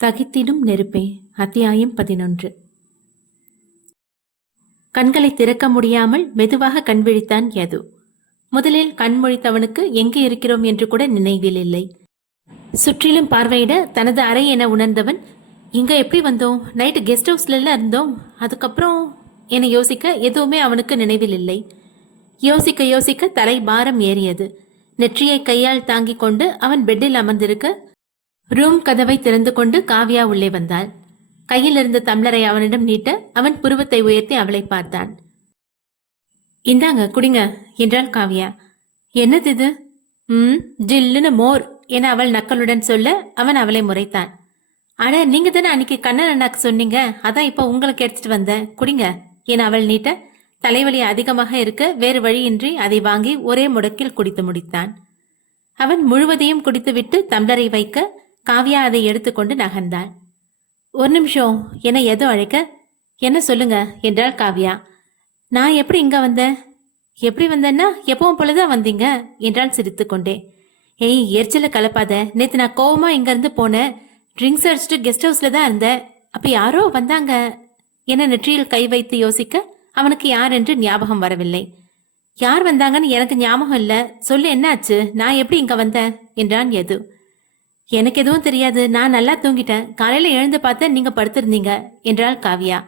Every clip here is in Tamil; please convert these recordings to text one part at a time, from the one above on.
தகித்திடும் நெருப்பே. அத்தியாயம் 11. கண்களை திறக்க முடியாமல் மெதுவாக கண் விழித்தான் யது. முதலில் கண் முழித்தவனுக்கு எங்கே இருக்கிறோம் என்று கூட நினைவில் இல்லை. சுற்றிலும் பார்வையிட தனது அறை என உணர்ந்தவன், இங்க எப்படி வந்தோம்? நைட்டு கெஸ்ட் ஹவுஸ்ல இருந்தோம், அதுக்கப்புறம் என யோசிக்க எதுவுமே அவனுக்கு நினைவில் இல்லை. யோசிக்க யோசிக்க தலை பாரம் ஏறியது. நெற்றியை கையால் தாங்கிக் கொண்டு அவன் பெட்டில் அமர்ந்திருக்க ரூம் கதவை திறந்து கொண்டு காவ்யா உள்ளே வந்தாள். கையில் இருந்த தம்ளரை அவனிடம் நீட்ட அவன் புருவத்தை உயர்த்தி அவளை பார்த்தான். இந்தாங்க குடிங்க என்றாள் காவ்யா. என்னது இது? ஜில்லுன்னு மோர் என அவள் நக்கலுடன் சொல்ல அவன் அவளை முறைத்தான். அட, நீங்க தானே அன்னைக்கு கண்ணன் அண்ணாக்கு சொன்னீங்க, அதான் இப்ப உங்களுக்கு எடுத்துட்டு வந்தேன், குடிங்க என அவள் நீட்ட தலைவலி அதிகமாக இருக்க வேறு வழியின்றி அதை வாங்கி ஒரே முடக்கில் குடித்து முடித்தான். அவன் முழுவதையும் குடித்துவிட்டு தம்ளரை வைக்க காவ்யா அதை எடுத்துக்கொண்டு நகர்ந்தாள். ஒரு நிமிஷம் என எதோ அழைக்க, என்ன சொல்லுங்க என்றாள் காவ்யா. நான் எப்படி இங்க வந்தேன்? எப்படி வந்தேன்னா எப்பவும் போலதான் வந்தீங்க என்றாள் சிரித்துக்கொண்டே. ஏய், எரிச்சல கலப்பாத. நேத்து நான் கோவமா இங்க இருந்து போனேன். ட்ரிங்க்ஸ் அடிச்சுட்டு கெஸ்ட் ஹவுஸ்ல தான் இருந்தேன். அப்ப யாரோ வந்தாங்க என நெற்றியில் கை வைத்து யோசிக்க அவனுக்கு யார் என்று ஞாபகம் வரவில்லை. யார் வந்தாங்கன்னு எனக்கு ஞாபகம் இல்ல, சொல்லு என்னாச்சு? நான் எப்படி இங்க வந்தேன் என்றான் யது. எனக்கு எதுவும் தெரியாது, நான் நல்லா தூங்கிட்டேன். காலையில எழுந்து பார்த்த நீங்க படுத்திருந்தீங்க என்றாள் காவ்யா.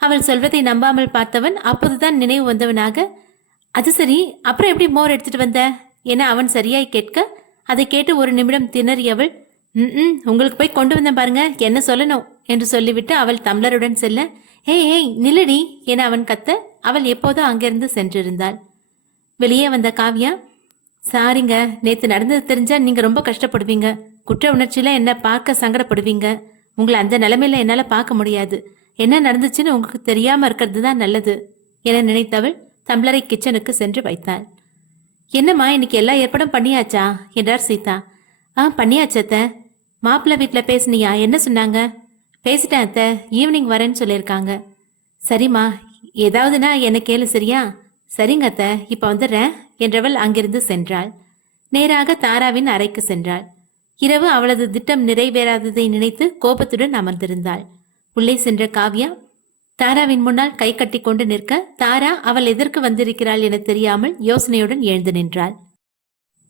அவள் சொல்வதை நம்பாமல் பார்த்தவன் அப்போதுதான் நினைவு வந்தவனாக, அது சரி, அப்புறம் எப்படி மோர் எடுத்துட்டு வந்த என அவன் சரியாய் கேட்க அதை கேட்டு ஒரு நிமிடம் திணறியவள், உங்களுக்கு போய் கொண்டு வந்தேன் பாருங்க, என்ன சொல்லணும் என்று சொல்லிவிட்டு அவள் தம்ளருடன் செல்ல, ஏய் ஏய் நில்லடி என அவன் கத்த அவள் எப்போதோ அங்கிருந்து சென்றிருந்தாள். வெளியே வந்த காவ்யா, சாரிங்க, நேத்து நடந்தது தெரிஞ்சா நீங்க ரொம்ப கஷ்டப்படுவீங்க. குற்ற உணர்ச்சியில என்ன பார்க்க சங்கடப்படுவீங்க. உங்களை அந்த நிலைமையில என்னால பார்க்க முடியாது. என்ன நடந்துச்சுன்னு உங்களுக்கு தெரியாம இருக்கிறது தான் நல்லது என நினைத்தவள் தம்ளரை கிச்சனுக்கு சென்று வைத்தாள். என்னம்மா, இன்னைக்கு எல்லா ஏற்பாடும் பண்ணியாச்சா என்றார் சீதா. பண்ணியாச்சு அத்த. மாப்பிள்ளை வீட்டுல பேசுனியா? என்ன சொன்னாங்க? பேசிட்டேன் அத்த, ஈவினிங் வரேன்னு சொல்லியிருக்காங்க. சரிம்மா, ஏதாவதுனா என்ன கேளு, சரியா? சரிங்க அத்த, இப்ப வந்துடுறேன் என்றவள் அங்கிருந்து சென்றாள். நேராக தாராவின் அறைக்கு சென்றாள். இரவு அவளது திட்டம் நிறைவேறாததை நினைத்து கோபத்துடன் அமர்ந்திருந்தாள். உள்ளே சென்ற காவ்யா தாராவின் முன்னால் கை கட்டி கொண்டு நிற்க தாரா அவள் எதற்கு வந்திருக்கிறாள் என தெரியாமல் யோசனையுடன் எழுந்து நின்றாள்.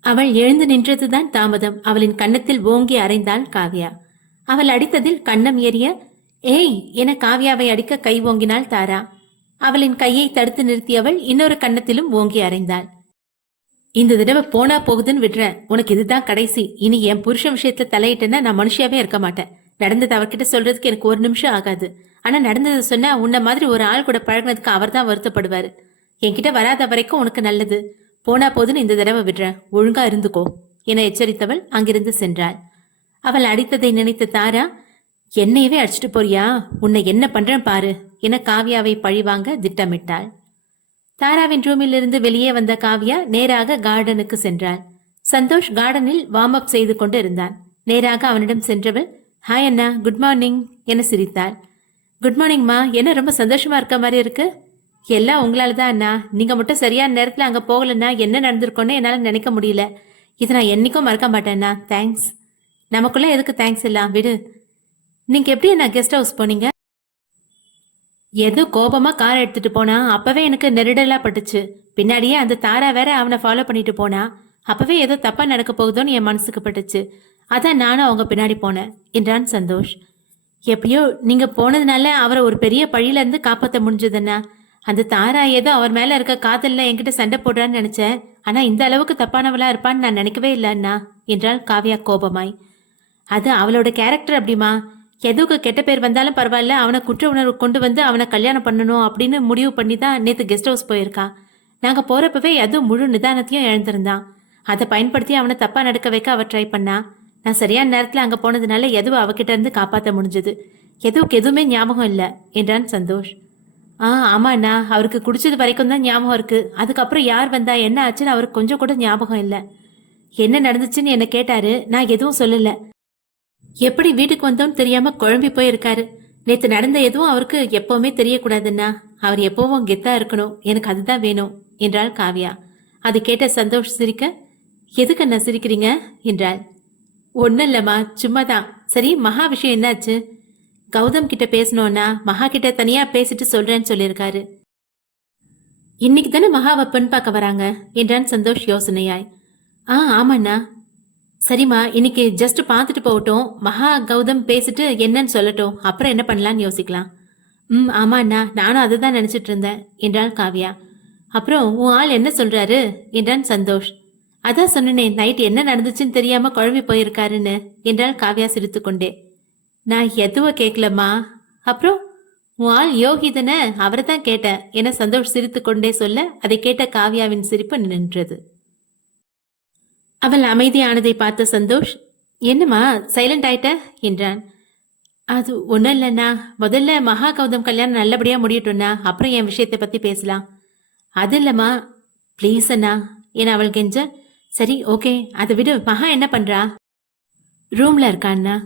அவள் எழுந்து நின்றதுதான் தாமதம். அவளின் கன்னத்தில் ஓங்கி அறைந்தாள் காவ்யா. அவள் அடித்ததில் கன்னம் ஏறிய, ஏய் என காவ்யாவை அடிக்க கை ஓங்கினாள் தாரா. அவளின் கையை தடுத்து நிறுத்தியவள் இன்னொரு கன்னத்திலும் ஓங்கி அறைந்தாள். இந்த தடவை போனா போகுதுன்னு விடுறேன், உனக்கு இதுதான் கடைசி. இனி என் புருஷன் விஷயத்துல தலையிட்டேன்னா நான் மனுஷியாவே இருக்க மாட்டேன். நடந்தது அவர்கிட்ட சொல்றதுக்கு எனக்கு ஒரு நிமிஷம் ஆகாது. ஆனா நடந்ததை சொன்னா உன்ன மாதிரி ஒரு ஆள் கூட பழகினதுக்கு அவர் தான் வருத்தப்படுவாரு. என்கிட்ட வராத வரைக்கும் உனக்கு நல்லது. போனா போதுன்னு இந்த தடவை விடுறேன், ஒழுங்கா இருந்துக்கோ என எச்சரித்தவள் அங்கிருந்து சென்றாள். அவள் அடித்ததை நினைத்த தாரா, என்னையவே அடிச்சுட்டு போறியா, உன்னை என்ன பண்றேன் பாரு என காவ்யாவை பழிவாங்க திட்டமிட்டாள். தாராவின் ரூமில் இருந்து வெளியே வந்த காவ்யா நேராக கார்டனுக்கு சென்றாள். சந்தோஷ் கார்டனில் வார்ம் அப் செய்து கொண்டு இருந்தான். நேராக அவனிடம் சென்றவள், ஹாய் அண்ணா, குட் மார்னிங் என சிரித்தாள். குட் மார்னிங்மா, என்ன ரொம்ப சந்தோஷமா இருக்க மாதிரி இருக்கு? எல்லாம் உங்களால தான் அண்ணா. நீங்க மட்டும் சரியான நேரத்துல அங்க போகலன்னா என்ன நடந்திருக்கோன்னு என்னால நினைக்க முடியல. இதை நான் என்னைக்கும் மறக்க மாட்டேன்னா. தேங்க்ஸ். நமக்குள்ள எதுக்கு தேங்க்ஸ் எல்லாம், விடு. நீங்க எப்படி என்ன கெஸ்ட் ஹவுஸ் போனீங்க? ஏதோ கோபமா கார் எடுத்துட்டு போனா, அப்பவே எனக்கு நெருடலா பட்டுச்சு. பின்னாடியே அந்த தாரா வேற அவனை ஃபாலோ பண்ணிட்டு போனா. அப்பவே ஏதோ தப்பா நடக்க போகுதோன்னு என் மனசுக்கு பட்டுச்சு. அதான் நானும் அவங்க பின்னாடி போனேன் என்றான் சந்தோஷ். எப்படியோ நீங்க போனதுனால அவரை ஒரு பெரிய பழியில இருந்து காப்பாற்ற முடிஞ்சதுன்னா. அந்த தாரா ஏதோ அவர் மேல இருக்க காதல்ல என்கிட்ட சண்டை போடுறான்னு நினைச்சேன். ஆனா இந்த அளவுக்கு தப்பானவளா இருப்பான்னு நான் நினைக்கவே இல்லை அண்ணா என்றாள் காவ்யா கோபமாய். அது அவளோட கேரக்டர் அப்படிமா. எதுக்கு கெட்ட பேர் வந்தாலும் பரவாயில்ல, அவனை குற்ற உணர்வு கொண்டு வந்து அவனை கல்யாணம் பண்ணணும் அப்படின்னு முடிவு பண்ணி தான் நேற்று கெஸ்ட் ஹவுஸ் போயிருக்கான். நாங்கள் போறப்பவே எதுவும் முழு நிதானத்தையும் இழந்திருந்தான். அதை பயன்படுத்தி அவனை தப்பா நடக்க வைக்க அவ ட்ரை பண்ணா. நான் சரியான நேரத்தில் அங்கே போனதுனால எதுவும் அவகிட்ட இருந்து காப்பாற்ற முடிஞ்சது. எதுவுக்கு எதுவுமே ஞாபகம் இல்லை என்றான் சந்தோஷ். ஆமாண்ணா, அவருக்கு குடிச்சது வரைக்கும் தான் ஞாபகம் இருக்கு. அதுக்கப்புறம் யார் வந்தா என்ன ஆச்சுன்னு அவருக்கு கொஞ்சம் கூட ஞாபகம் இல்லை. என்ன நடந்துச்சுன்னு என்ன கேட்டாரு, நான் எதுவும் சொல்லலை. எப்படி வீட்டுக்கு வந்தோன்னு தெரியாம குழம்பி போயிருக்காரு. நேத்து நடந்த எதுவும் அவருக்கு எப்பவுமே தெரியக்கூடாதுன்னா. அவர் எப்பவும் கெத்தா இருக்கணும், எனக்கு அதுதான் வேணும் என்றாள் காவ்யா. அது கேட்ட சந்தோஷ் சிரிக்க, எதுக்கு என்ன சிரிக்கிறீங்க என்றாள். ஒன்றும் இல்லைம்மா, சும்மாதான். சரி, மகா விஷயம் என்னாச்சு? கௌதம் கிட்ட பேசணும்னா மகா கிட்ட தனியா பேசிட்டு சொல்றேன்னு சொல்லியிருக்காரு. இன்னைக்கு தானே மகாவை பெண் பார்க்க வராங்க என்றான் சந்தோஷ் யோசனையாய். ஆமாண்ணா. சரிம்மா, இன்னைக்கு ஜஸ்ட் பார்த்துட்டு போகட்டும். மகா கௌதம் பேசிட்டு என்னன்னு சொல்லட்டும், அப்புறம் என்ன பண்ணலான்னு யோசிக்கலாம். ஆமாண்ணா, நானும் அதை தான் நினைச்சிட்டு இருந்தேன் என்றாள் காவ்யா. அப்புறம் உன் ஆள் என்ன சொல்றாரு என்றான் சந்தோஷ். அதான் சொன்னனே, நைட் என்ன நடந்துச்சுன்னு தெரியாம குழம்பி போயிருக்காருன்னு என்றாள் காவ்யா சிரித்துக்கொண்டே. நான் எதுவும் கேட்கலம்மா. அப்புறம் உன் ஆள் யோகி தானே, அவரை தான் கேட்டேன் என சந்தோஷ் சிரித்துக்கொண்டே சொல்ல அதை கேட்ட காவ்யாவின் சிரிப்பு நின்றது. அவள் அமைதியானதை பார்த்த சந்தோஷ், என்னம்மா சைலண்ட் ஆயிட்ட என்றான். அது ஒன்றும் இல்லைண்ணா, முதல்ல மகா கௌதம் கல்யாணம் நல்லபடியா முடியட்டும்ண்ணா, அப்புறம் என் விஷயத்தை பத்தி பேசலாம். அது இல்லம்மா, ப்ளீஸ் அண்ணா என அவள் கெஞ்ச. சரி ஓகே, அதை விடு. மகா என்ன பண்றா? ரூம்ல இருக்காண்ணா.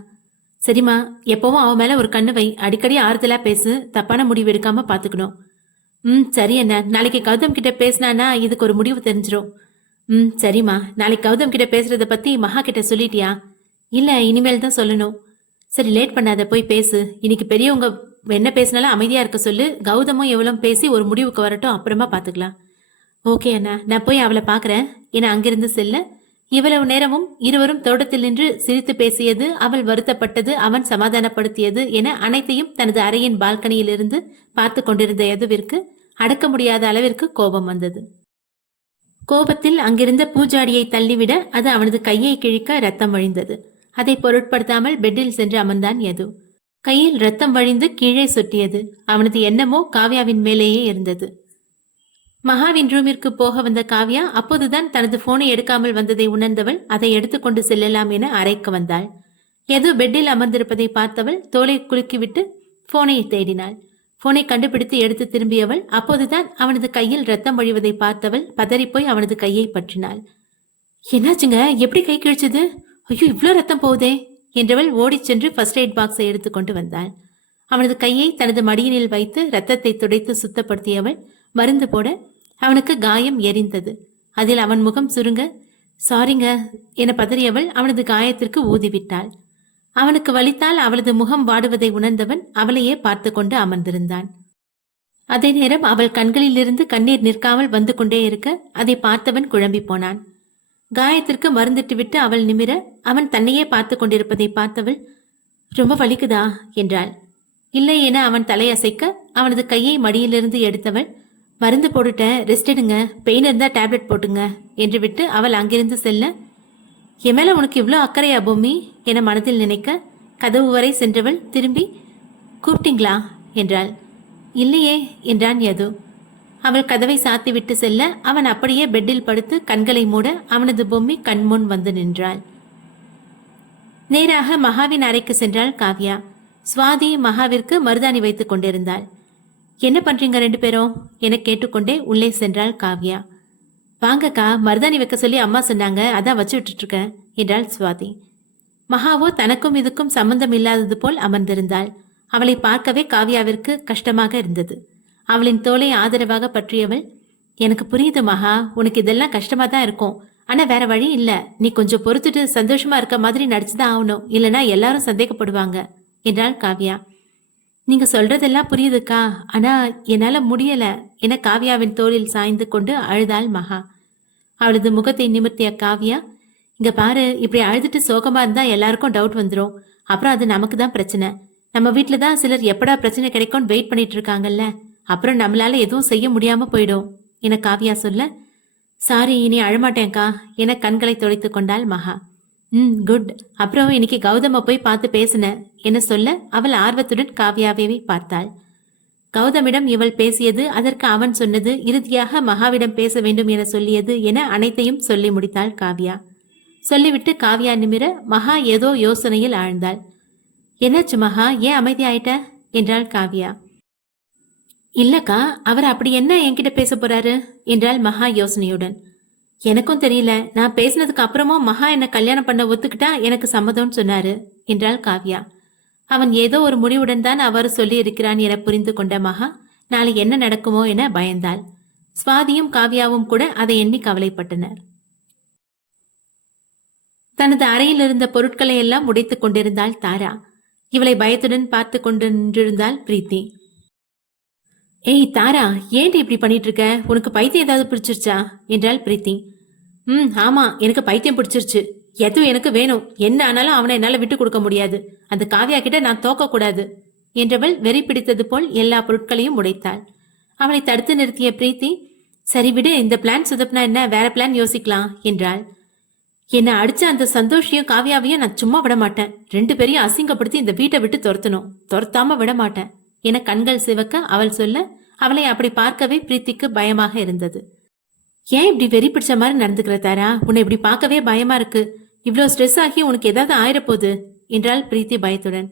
சரிம்மா, எப்பவும் அவன் மேல ஒரு கண்ணு வை. அடிக்கடி ஆறுதலா பேசு, தப்பான முடிவு எடுக்காம பாத்துக்கணும். சரி அண்ணா, நாளைக்கு கௌதம் கிட்ட பேசினானா இதுக்கு ஒரு முடிவு தெரிஞ்சிரும். சரிம்மா, நாளைக்கு கௌதம் கிட்ட பேசுறத பத்தி மகா கிட்ட சொல்லிட்டியா? இல்ல, இனிமேல் தான் சொல்லணும். சரி, லேட் பண்ணாத, போய் பேசு. இன்னைக்கு பெரியவங்க என்ன பேசினாலும் அமைதியா இருக்க சொல்லு. கௌதமும் எவ்வளவு பேசி ஒரு முடிவுக்கு வரட்டும், அப்புறமா பாத்துக்கலாம். ஓகே அண்ணா, நான் போய் அவளை பாக்குறேன் என அங்கிருந்து செல்ல, இவ்வளவு நேரமும் இருவரும் தோட்டத்தில் நின்று சிரித்து பேசியது, அவள் வருத்தப்பட்டது, அவன் சமாதானப்படுத்தியது என அனைத்தையும் தனது அறையின் பால்கனியில் இருந்து பார்த்து கொண்டிருந்த யதுவிற்கு அடக்க முடியாத அளவிற்கு கோபம் வந்தது. கோபத்தில் அங்கிருந்த பூஜாடியை தள்ளிவிட அது அவனது கையை கிழிக்க ரத்தம் வழிந்தது. அதை பொருட்படுத்தாமல் பெட்டில் சென்று அமர்ந்தான் யது. கையில் ரத்தம் வழிந்து கீழே சொட்டியது. அவனது எண்ணமோ காவ்யாவின் மேலேயே இருந்தது. மகாவின் ரூமிற்கு போக வந்த காவ்யா அப்போதுதான் தனது போனை எடுக்காமல் வந்ததை உணர்ந்தவள் அதை எடுத்துக்கொண்டு செல்லலாம் என அறைக்கு வந்தாள். யது பெட்டில் அமர்ந்திருப்பதை பார்த்தவள் தோலை குலுக்கிவிட்டு போனை தேடினாள். போனை கண்டுபிடித்து எடுத்து திரும்பியவள் அப்போதுதான் அவனது கையில் ரத்தம் வழிவதை பார்த்தவள் பதறிப்போய் அவனது கையை பற்றினாள். என்னாச்சுங்க, எப்படி கை கிழிச்சது? ஐயோ, இவ்வளோ ரத்தம் போகுதே என்றவள் ஓடிச் சென்று ஃபர்ஸ்ட் எய்ட் பாக்ஸை எடுத்துக்கொண்டு வந்தாள். அவனது கையை தனது மடியினில் வைத்து ரத்தத்தை துடைத்து சுத்தப்படுத்தியவள் மருந்து போட அவனுக்கு காயம் எரிந்தது. அதில் அவன் முகம் சுருங்க, சாரிங்க என பதறியவள் அவனது காயத்திற்கு ஊதிவிட்டாள். அவனுக்கு வலித்தால் அவளது முகம் வாடுவதை உணர்ந்தவன் அவளையே பார்த்து கொண்டு அமர்ந்திருந்தான். அதே நேரம் அவள் கண்களிலிருந்து கண்ணீர் நிற்காமல் வந்து கொண்டே இருக்க அதை பார்த்தவன் குழம்பி போனான். காயத்திற்கு மருந்திட்டு விட்டு அவள் நிமிர அவன் தன்னையே பார்த்து கொண்டிருப்பதை பார்த்தவள், ரொம்ப வலிக்குதா என்றாள். இல்லை என அவன் தலையசைக்க அவனது கையை மடியிலிருந்து எடுத்தவள், மருந்து போட்டுட்ட, ரெஸ்ட் எடுங்க, பெயின் இருந்தா டேப்லெட் போட்டுங்க என்று விட்டு அவள் அங்கிருந்து செல்ல, என் மேல உனக்கு இவ்வளோ அக்கறையா பூமி என மனதில் நினைக்க கதவு வரை சென்றவள் திரும்பி, கூப்பிட்டீங்களா என்றாள். இல்லையே என்றான் யது. அவள் கதவை சாத்தி விட்டு செல்ல அவன் அப்படியே பெட்டில் படுத்து கண்களை மூட அவனது பொம்மி கண்முன் வந்து நின்றாள். நேராக மகாவின் அறைக்கு சென்றாள் காவ்யா. சுவாதி மகாவிற்கு மருதாணி வைத்துக் கொண்டிருந்தாள். என்ன பண்றீங்க ரெண்டு பேரும் என கேட்டுக்கொண்டே உள்ளே சென்றாள் காவ்யா. வாங்கக்கா, மருதாணி வைக்க சொல்லி அம்மா சொன்னாங்க, அதான் வச்சு விட்டுட்டு இருக்கேன் என்றாள் சுவாதி. மகாவோ தனக்கும் இதுக்கும் சம்பந்தம் இல்லாதது போல் அமர்ந்திருந்தாள். அவளை பார்க்கவே காவ்யாவிற்கு கஷ்டமாக இருந்தது. அவளின் தோலை ஆதரவாக பற்றியவள், எனக்கு புரியுது மகா, உனக்கு இதெல்லாம் கஷ்டமா தான் இருக்கும். ஆனா வேற வழி இல்ல, நீ கொஞ்சம் பொறுத்துட்டு சந்தோஷமா இருக்க மாதிரி நடிச்சுதான் ஆகணும், இல்லனா எல்லாரும் சந்தேகப்படுவாங்க என்றாள் காவ்யா. நீங்க சொல்றதெல்லாம் புரியுதுக்கா, ஆனா என்னால முடியல என காவ்யாவின் தோளில் சாய்ந்து கொண்டு அழுதாள் மகா. அவளது முகத்தை நிமிர்த்திய காவ்யா, இங்க பாரு, இப்படி அழுதுட்டு சோகமா இருந்தா எல்லாருக்கும் டவுட் வந்துடும். அப்புறம் அது நமக்கு தான் பிரச்சனை. நம்ம வீட்டுல தான் சிலர் எப்படா பிரச்சனை கிடைக்கும்னு வெயிட் பண்ணிட்டு இருக்காங்கல்ல, அப்புறம் நம்மளால எதுவும் செய்ய முடியாம போயிடும் என காவ்யா சொல்ல, சாரி, இனி அழமாட்டேன்க்கா என கண்களை துடைத்து கொண்டாள் மகா. குட். அப்புறம் இன்னைக்கு கௌதம போய் பார்த்து பேசின என சொல்ல அவள் ஆர்வத்துடன் காவ்யாவை பார்த்தாள். கௌதமிடம் இவள் பேசியது, அதற்கு அவன் சொன்னது, இறுதியாக மகாவிடம் பேச வேண்டும் என சொல்லியது என அனைத்தையும் சொல்லி முடித்தாள் காவ்யா. சொல்லிவிட்டு காவ்யா நிமிர மகா ஏதோ யோசனையில் ஆழ்ந்தாள். என்னாச்சு மகா, ஏன் அமைதி ஆயிட்ட என்றாள் காவ்யா. இல்லக்கா, அவர் அப்படி என்ன என்கிட்ட பேச போறாரு என்றாள் மகா யோசனையுடன். எனக்கும் தெரியல, நான் பேசினதுக்கு அப்புறமும் மகா என்ன கல்யாணம் பண்ண ஒத்துக்கிட்டா எனக்கு சம்மதம்னு சொன்னாரு என்றாள் காவ்யா. அவன் ஏதோ ஒரு முடிவுடன் தான் அவர் சொல்லி இருக்கிறான் என புரிந்து கொண்ட மகா நாளை என்ன நடக்குமோ என பயந்தாள். சுவாதியும் காவ்யாவும் கூட அதை எண்ணி கவலைப்பட்டனர். தனது அறையில் இருந்த பொருட்களை எல்லாம் உடைத்துக் கொண்டிருந்தாள் தாரா. இவளை பயத்துடன் பார்த்து கொண்டு நின்றிருந்தாள் பிரீத்தி. ஏய் தாரா, ஏன்டி இப்படி பண்ணிட்டு இருக்க? உனக்கு பைத்தியம் ஏதாவது பிடிச்சிருச்சா என்றாள் பிரீத்தி. ஆமா, எனக்கு பைத்தியம் பிடிச்சிருச்சு. எதுவும் எனக்கு வேணும். என்ன ஆனாலும் அவனை என்னால விட்டு கொடுக்க முடியாது. அந்த காவியா கிட்ட நான் தோக்க கூடாது என்றவள் வெறி பிடித்தது போல் எல்லா பொருட்களையும் உடைத்தாள். அவளை தடுத்து நிறுத்திய பிரீத்தி, சரி விடு, இந்த பிளான் சுதப்பினா என்ன, வேற பிளான் யோசிக்கலாம் என்றாள். என்னை அடிச்ச அந்த சந்தோஷையும் காவியாவையும் நான் சும்மா விட மாட்டேன். 2 பேரையும் அசிங்கப்படுத்தி இந்த வீட்டை விட்டு துரத்தாம விட மாட்டேன் என கண்கள் சிவக்க அவள் சொல்ல, அவளை அப்படி பார்க்கவே பிரீத்திக்கு பயமாக இருந்தது. ஏன் இப்படி வெறி பிடிச்ச மாதிரி நடந்துக்கிற தாரா? உன்னை இப்படி பார்க்கவே பயமா இருக்கு. இவ்வளோ ஸ்ட்ரெஸ் ஆகி உனக்கு ஏதாவது ஆயிரப்போகுது என்றாள் பிரீத்தி பயத்துடன்.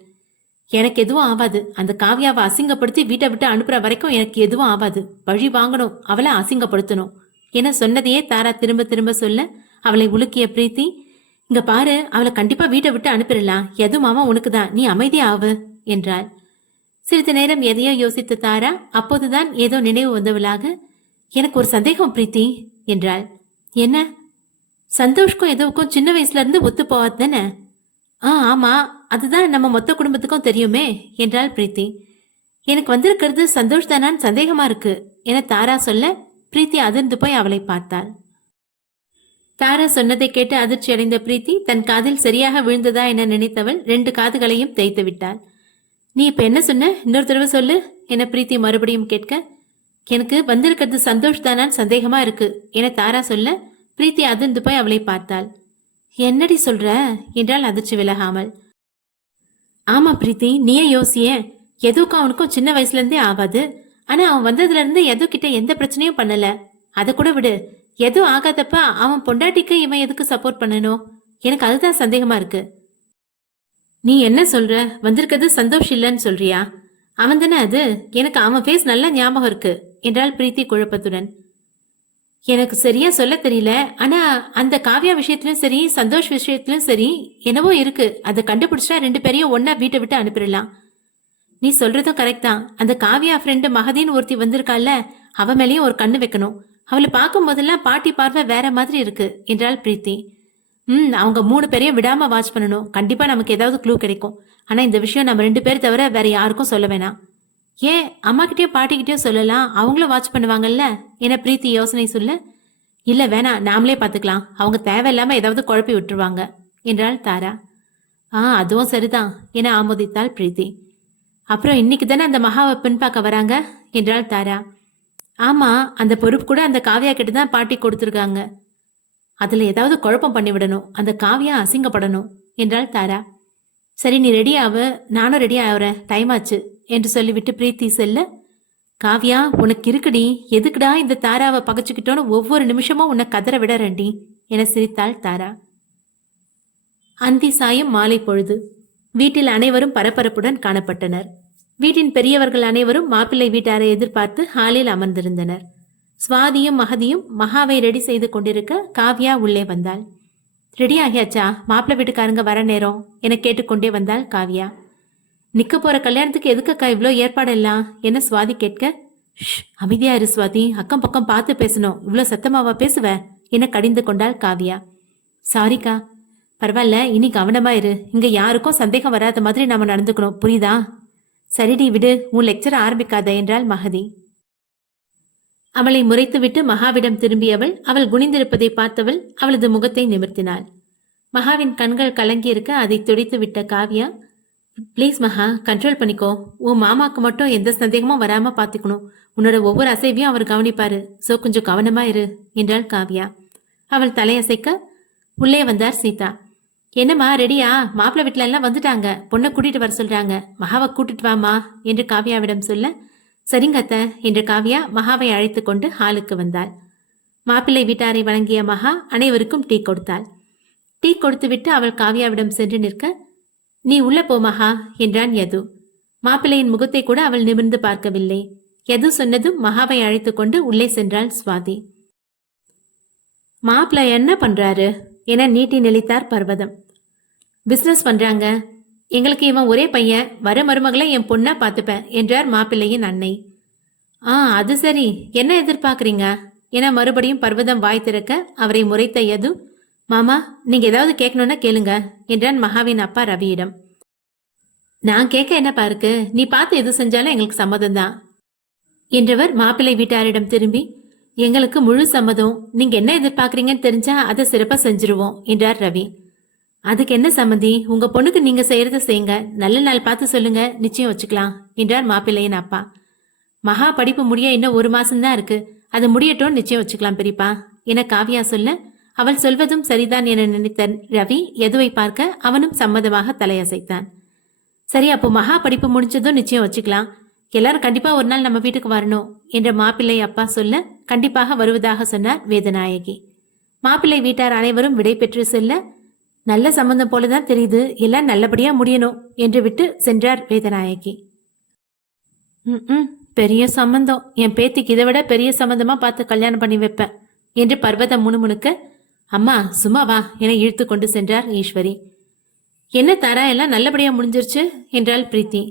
எனக்கு எதுவும் ஆகாது. அந்த காவியாவை அசிங்கப்படுத்தி வீட்டை விட்டு அனுப்புற வரைக்கும் எனக்கு எதுவும் ஆகாது. பழி வாங்கணும், அவளை அசிங்கப்படுத்தணும் என சொன்னதையே தாரா திரும்ப திரும்ப சொல்ல அவளை உலுக்கிய பிரீத்தி, இங்க பாரு, அவளை கண்டிப்பா வீட்டை விட்டு அனுப்பிடலாம். எதுவும் உனக்குதான், நீ அமைதியா ஆவு என்றாள். சிறிது நேரம் எதையோ யோசித்த தாரா அப்போதுதான் ஏதோ நினைவு வந்தவளாக, எனக்கு ஒரு சந்தேகம் பிரீத்தி என்றாள். என்ன? சந்தோஷ்க்கும் எதுவுக்கும் சின்ன வயசுல இருந்து ஒத்து போவாது தானே? ஆமா, அதுதான் நம்ம மொத்த குடும்பத்துக்கும் தெரியுமே என்றாள் பிரீத்தி. எனக்கு வந்திருக்கிறது சந்தோஷ் தானான்னு சந்தேகமா இருக்கு என தாரா சொல்ல பிரீத்தி அதிர்ந்து போய் அவளை பார்த்தாள். தாரா சொன்னதை கேட்டு அதிர்ச்சி அடைந்த பிரீத்தி தன் காதில் சரியாக விழுந்ததா என நினைத்தவள் 2 காதுகளையும் தேய்த்து விட்டாள். நீ இப்ப என்ன சொன்ன? இன்னொரு தடவை சொல்லு என பிரீத்தி மறுபடியும் கேட்க, எனக்கு வந்திருக்கிறது சந்தோஷ் தானான்னு சந்தேகமா இருக்கு என தாரா சொல்ல பிரீத்தி அதிர்ந்து போய் அவளை பார்த்தாள். என்னடி சொல்ற என்றால் அதிர்ச்சி விலகாமல். ஆமா பிரீத்தி, நீயே யோசிய. எதுக்கும் அவனுக்கும் சின்ன வயசுல இருந்தே ஆகாது. ஆனா அவன் வந்ததுல இருந்து எது கிட்ட எந்த பிரச்சனையும் பண்ணல. அதை கூட விடு, எதுவும் ஆகாதப்ப அவன் பொண்டாட்டிக்கு இவன் எதுக்கு சப்போர்ட் பண்ணணும்? எனக்கு அதுதான் சந்தேகமா இருக்கு. நீ என்ன சொல்ற? வந்திருக்கிறது சந்தோஷ் இல்லன்னு சொல்றியா? அவன் தானே அது. எனக்கு அவன் ஃபேஸ் நல்ல ஞாபகம் இருக்கு என்றாள் பிரீத்தி குழப்பத்துடன். எனக்கு சரியா சொல்ல தெரியல. ஆனா அந்த காவியா விஷயத்திலும் சரி, சந்தோஷ் விஷயத்திலும் சரி என்னவோ இருக்கு. அதை கண்டுபிடிச்சா 2 பேரையும் ஒன்னா வீட்டை விட்டு அனுப்பிடலாம். நீ சொல்றதும் கரெக்ட் தான். அந்த காவியா ஃப்ரெண்டு மகதின்னு ஒருத்தி வந்திருக்கால, அவ மேலேயும் ஒரு கண்ணு வைக்கணும். அவளை பார்க்கும் போதெல்லாம் பாட்டி பார்வை வேற மாதிரி இருக்கு என்றாள் பிரீத்தி. அவங்க 3 பேரையும் விடாம வாட்ச் பண்ணணும். கண்டிப்பா நமக்கு ஏதாவது க்ளூ கிடைக்கும். ஆனா இந்த விஷயம் நம்ம 2 பேர் தவிர வேற யாருக்கும் சொல்ல வேணாம். ஏன், அம்மா கிட்டயோ பாட்டிக்கிட்டயோ சொல்லலாம், அவங்களும் வாட்ச் பண்ணுவாங்கல்ல என பிரீத்தி யோசனை சொல்ல, இல்ல வேணாம், நாமளே பாத்துக்கலாம். அவங்க தேவையில்லாம ஏதாவது குழப்பி விட்டுருவாங்க என்றாள் தாரா. அதுவும் சரிதான் என ஆமோதித்தாள் பிரீத்தி. அப்புறம் இன்னைக்கு தானே அந்த மகாவை பெண் பார்க்க வராங்க என்றாள் தாரா. ஆமா, அந்த பொறுப்பு கூட அந்த காவியா கிட்ட தான் பாட்டி கொடுத்துருக்காங்க. அதுல ஏதாவது குழப்பம் பண்ணிவிடணும். அந்த காவியா அசிங்கப்படணும் என்றாள் தாரா. சரி, நீ ரெடி ஆகு, நானும் ரெடி ஆகுறேன், டைம் ஆச்சு என்று சொல்லிவிட்டு பிரீத்தி செல்ல, காவியா உனக்கு இருக்குடி, எதுக்குடா இந்த தாராவை பகச்சுக்கிட்டோன்னு ஒவ்வொரு நிமிஷமும் உன்னை கதற விடறேன்டி என சிரித்தாள் தாரா. அந்தி சாயும் மாலை பொழுது. வீட்டில் அனைவரும் பரபரப்புடன் காணப்பட்டனர். வீட்டின் பெரியவர்கள் அனைவரும் மாப்பிள்ளை வீட்டாரை எதிர்பார்த்து ஹாலில் அமர்ந்திருந்தனர். சுவாதியும் மகதியும் மகாவை ரெடி செய்து கொண்டிருக்க காவியா உள்ளே வந்தாள். ரெடி ஆகியாச்சா? மாப்பிள்ளை வீட்டுக்காரங்க வர நேரம் என கேட்டுக்கொண்டே வந்தாள் காவியா. நிக்க போற கல்யாணத்துக்கு எதுக்கக்கா இவ்வளோ ஏற்பாடெல்லாம் என சுவாதி கேட்க, அமைதியா இரு சுவாதி, அக்கம் பக்கம் பார்த்து பேசணும், இவ்வளோ சத்தமாவா பேசுவ என கடிந்து கொண்டாள் காவியா. சாரிக்கா. பரவாயில்ல, இனி கவனமா இரு. இங்க யாருக்கும் சந்தேகம் வராத மாதிரி நாம நடந்துக்கணும், புரியுதா? சரிடி விடு, உன் லெக்சர் ஆரம்பிக்காத என்றாள் மகதி. அவளை முறைத்துவிட்டு மகாவிடம் திரும்பியவள் அவள் குனிந்திருப்பதை பார்த்தவள் அவளது முகத்தை நிமிர்த்தினாள். மகாவின் கண்கள் கலங்கியிருக்க அதை துடைத்து விட்ட காவியா, ப்ளீஸ் மகா, கண்ட்ரோல் பண்ணிக்கோ. உன் மாமாக்கு மட்டும் எந்த சந்தேகமும் வராம பாத்துக்கணும். உன்னோட ஒவ்வொரு அசைவையும் அவர் கவனிப்பாரு. சோ கொஞ்சம் கவனமா இரு என்றாள் காவியா. அவள் தலையசைக்க உள்ளே வந்தார் சீதா. என்னம்மா ரெடியா? மாப்பிள்ளை வீட்டுல எல்லாம் வந்துட்டாங்க, பொண்ணை கூட்டிட்டு வர சொல்றாங்க, மகாவை கூட்டிட்டு வாமா என்று காவியாவிடம் சொல்ல, சரிங்க அத்தை என்று காவியா மகாவை அழைத்து கொண்டு ஹாலுக்கு வந்தாள். மாப்பிள்ளை வீட்டாரை வழங்கிய மகா அனைவருக்கும் டீ கொடுத்தாள். டீ கொடுத்துவிட்டு அவள் காவியாவிடம் சென்று நிற்க, நீ உள்ள போ மகா என்றான் யது. மாப்பிள்ளையின் முகத்தை கூட அவள் நிமிர்ந்து பார்க்கவில்லை. யது சொன்னதும் மகாவை அழைத்து கொண்டு உள்ளே சென்றாள் சுவாதி. மாப்பிள்ளை என்ன பண்றாரு என நீட்டி நெளித்தார் பர்வதம். பிசினஸ் பண்றாங்க. எங்களுக்கு இவன் ஒரே பையன், வர மருமகளை என் பொண்ணா பார்த்துப்பேன் என்றார் மாப்பிள்ளையின் அன்னை. அது சரி, என்ன எதிர்பார்க்குறீங்க என மறுபடியும் பர்வதம் வாய் திறக்க அவரை முறைத்த யது, மாமா, நீங்க ஏதாவது கேட்கணும்னா கேளுங்க என்றான் மகாவின் அப்பா ரவியிடம். நான் கேட்க என்னப்பா இருக்கு, நீ பார்த்து எது செஞ்சாலும் எங்களுக்கு சம்மதம்தான் என்றவர் மாப்பிள்ளை வீட்டாரிடம் திரும்பி, எங்களுக்கு முழு சம்மதம், நீங்க என்ன எதிர்பார்க்கறீங்கன்னு தெரிஞ்சா அதை சிறப்பா செஞ்சிருவோம் என்றார் ரவி. அதுக்கு என்ன சம்மந்தி, உங்க பொண்ணுக்கு நீங்க செய்யறத செய்யுங்க, நல்ல நாள் பார்த்து சொல்லுங்க, நிச்சயம் வச்சுக்கலாம் என்றார் மாப்பிள்ளையின் அப்பா. மகா படிப்பு முடிய இன்னும் 1 மாசம்தான் இருக்கு, அது முடியட்டும், நிச்சயம் வச்சுக்கலாம் பெரியப்பா என காவியா சொல்ல, அவள் சொல்வதும் சரிதான் என நினைத்த ரவி எதுவை பார்க்க அவனும் சம்மதமாக தலையசைத்தான். சரி, அப்போ மகா படிப்பு முடிஞ்சதும் நிச்சயம் வச்சுக்கலாம், எல்லாரும் கண்டிப்பா ஒரு நாள் நம்ம வீட்டுக்கு வரணும் என்ற மாப்பிள்ளை அப்பா சொல்ல, கண்டிப்பாக வருவதாக சொன்னார் வேதநாயகி. மாப்பிள்ளை வீட்டார் அனைவரும் விடை பெற்று செல்ல, நல்ல சம்பந்தம் போலதான் தெரியுது, எல்லாம் நல்லபடியா முடியணும் என்று விட்டு சென்றார் வேதநாயகி. பெரிய சம்பந்தம், என் பேத்திக்கு இதை விட பெரிய சம்பந்தமா பார்த்து கல்யாணம் பண்ணி வைப்பேன் என்று பர்வதம் முணுமுணுக்க, அம்மா சும்மா வா என இழுத்து கொண்டு சென்றார் ஈஸ்வரி. என்ன தாரா, எல்லாம் நல்லபடியா முடிஞ்சிருச்சு என்றாள் பிரீத்தி.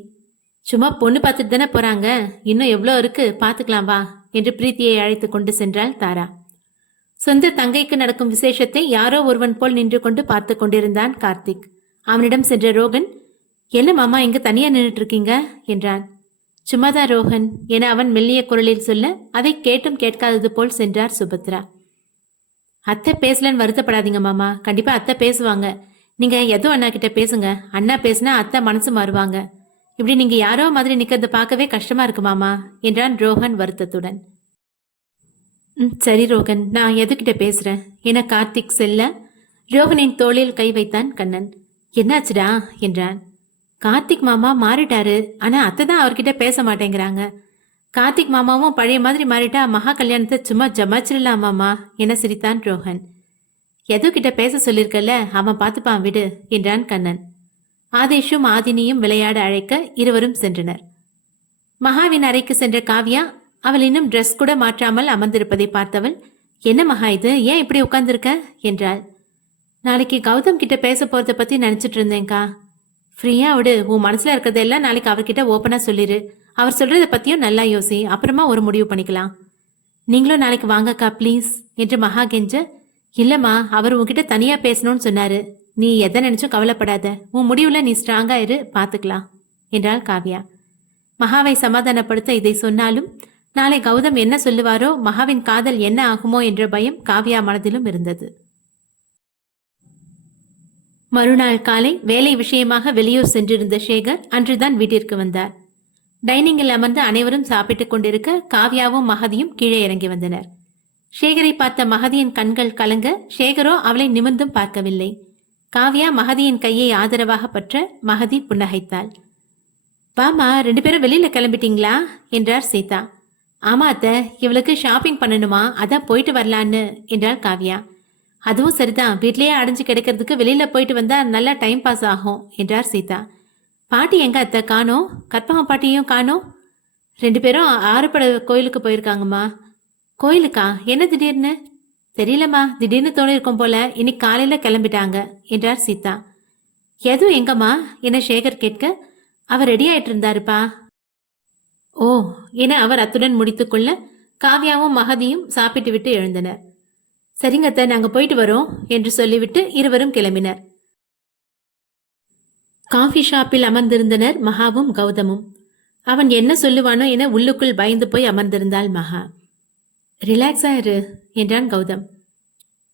சும்மா பொண்ணு பார்த்துட்டு தானே போறாங்க, இன்னும் எவ்வளோ இருக்கு, பார்த்துக்கலாம் வா என்று பிரீத்தியை அழைத்து கொண்டு சென்றாள் தாரா. சொந்த தங்கைக்கு நடக்கும் விசேஷத்தை யாரோ ஒருவன் போல் நின்று கொண்டு பார்த்து கொண்டிருந்தான் கார்த்திக். அவனிடம் சென்ற ரோகன், என்ன மாமா இங்க தனியா நின்றுட்டு இருக்கீங்க என்றான். சும்மாதான் ரோகன் என அவன் மெல்லிய குரலில் சொல்ல, அதை கேட்டும் கேட்காதது போல் சென்றார் சுபத்ரா. அத்தை பேசலன்னு வருத்தப்படாதீங்க மாமா, கண்டிப்பா அத்தை பேசுவாங்க, நீங்க எதுவும் அண்ணா கிட்ட பேசுங்க, அண்ணா பேசினா அத்தை மனசு மாறுவாங்க, இப்படி நீங்க யாரோ மாதிரி நிக்கிறத பார்க்கவே கஷ்டமா இருக்கு மாமா என்றான் ரோகன் வருத்தத்துடன். சரி ரோகன், நான் எதுகிட்ட பேசுறேன் என கார்த்திக் செல்ல, ரோகனின் தோளில் கை வைத்தான் கண்ணன். என்னாச்சுடா என்றான். கார்த்திக் மாமா மாறிட்டாரு, ஆனா அத்தை தான் அவர்கிட்ட பேச மாட்டேங்கிறாங்க. கார்த்திக் மாமாவும் பழைய மாதிரி மாறிட்டா மகா கல்யாணத்தை சும்மா ஜமாச்சிடலாம் மாமா என சிரித்தான் ரோஹன். எதுகிட்ட பேச சொல்லிருக்கல, அவன் பார்த்துப்பான் விடு என்றான் கண்ணன். ஆதேஷும் ஆதினியும் விளையாட அழைக்க இருவரும் சென்றனர். மகாவின் அறைக்கு சென்ற காவியா அவள் இன்னும் ட்ரெஸ் கூட மாற்றாமல் அமர்ந்திருப்பதை பார்த்தவள், என்ன மகா இது, ஏன் இப்படி உட்கார்ந்துருக்க என்றாள். நாளைக்கு கௌதம் கிட்ட பேச போறத பத்தி நினைச்சிட்டு இருந்தேன்க்கா. ஃப்ரீயா விடு, உன் மனசுல இருக்கிறதெல்லாம் நாளைக்கு அவர்கிட்ட ஓப்பனா சொல்லிரு, அவர் சொல்றத பத்தியும் நல்லா யோசி, அப்புறமா ஒரு முடிவு பண்ணிக்கலாம். நீங்களும் நாளைக்கு வாங்கக்கா ப்ளீஸ் என்று மகா கெஞ்ச, இல்லம்மா அவர் உன்கிட்ட தனியா பேசணும்னு சொன்னாரு, நீ எதை நினைச்சும் கவலைப்படாத, உன் முடிவுல நீ ஸ்ட்ராங்கா இரு, பாத்துக்கலாம் என்றாள் காவியா. மகாவை சமாதானப்படுத்த இதை சொன்னாலும் நாளை கௌதம் என்ன சொல்லுவாரோ, மகாவின் காதல் என்ன ஆகுமோ என்ற பயம் காவியா மனதிலும் இருந்தது. மறுநாள் காலை வேலை விஷயமாக வெளியூர் சென்றிருந்த சேகர் அன்றுதான் வீட்டிற்கு வந்தார். டைனிங்கில் அமர்ந்து அனைவரும் சாப்பிட்டுக் கொண்டிருக்க காவ்யாவும் மகதியும் கீழே இறங்கி வந்தனர். சேகரை பார்த்த மகதியின் கண்கள் கலங்க, சேகரோ அவளை நிமிர்ந்தும் பார்க்கவில்லை. காவ்யா மகதியின் கையை ஆதரவாக பற்ற மகதி புன்னகைத்தாள். வாமா, 2 பேரும் வெளியில கிளம்பிட்டீங்களா என்றார் சீதா. ஆமா அத்த, இவளுக்கு ஷாப்பிங் பண்ணணுமா, அதான் போயிட்டு வரலான்னு என்றாள் காவ்யா. அதுவும் சரிதான், வீட்லயே அடைஞ்சு கிடைக்கிறதுக்கு வெளியில போயிட்டு வந்தா நல்லா டைம் பாஸ் ஆகும் என்றார் சீதா. பாட்டி எங்க அத்தை காணோம், கற்பகம் பாட்டியும் காணோம். 2 பேரும் ஆறுபட கோயிலுக்கு போயிருக்காங்கம்மா. கோயிலுக்கா, என்ன திடீர்னு? தெரியலம்மா, திடீர்னு தோணிருக்கும் போல, இன்னைக்கு காலையில கிளம்பிட்டாங்க என்றார் சீதா. எது எங்கம்மா என சேகர் கேட்க, அவர் ரெடி ஆயிட்டு இருந்தாருப்பா. ஓ என அவர் அத்துடன் முடித்துக்கொள்ள காவ்யாவும் மகதியும் சாப்பிட்டு விட்டு எழுந்தனர். சரிங்க அத்தை, நாங்க போயிட்டு வரோம் என்று சொல்லிவிட்டு இருவரும் கிளம்பினர். காஃபி ஷாப்பில் அமர்ந்திருந்தனர் மகாவும் கௌதமும். அவன் என்ன சொல்லுவானோ என உள்ளுக்குள் பயந்து போய் அமர்ந்திருந்தாள் மகா. ரிலாக்ஸா இரு என்றான் கௌதம்.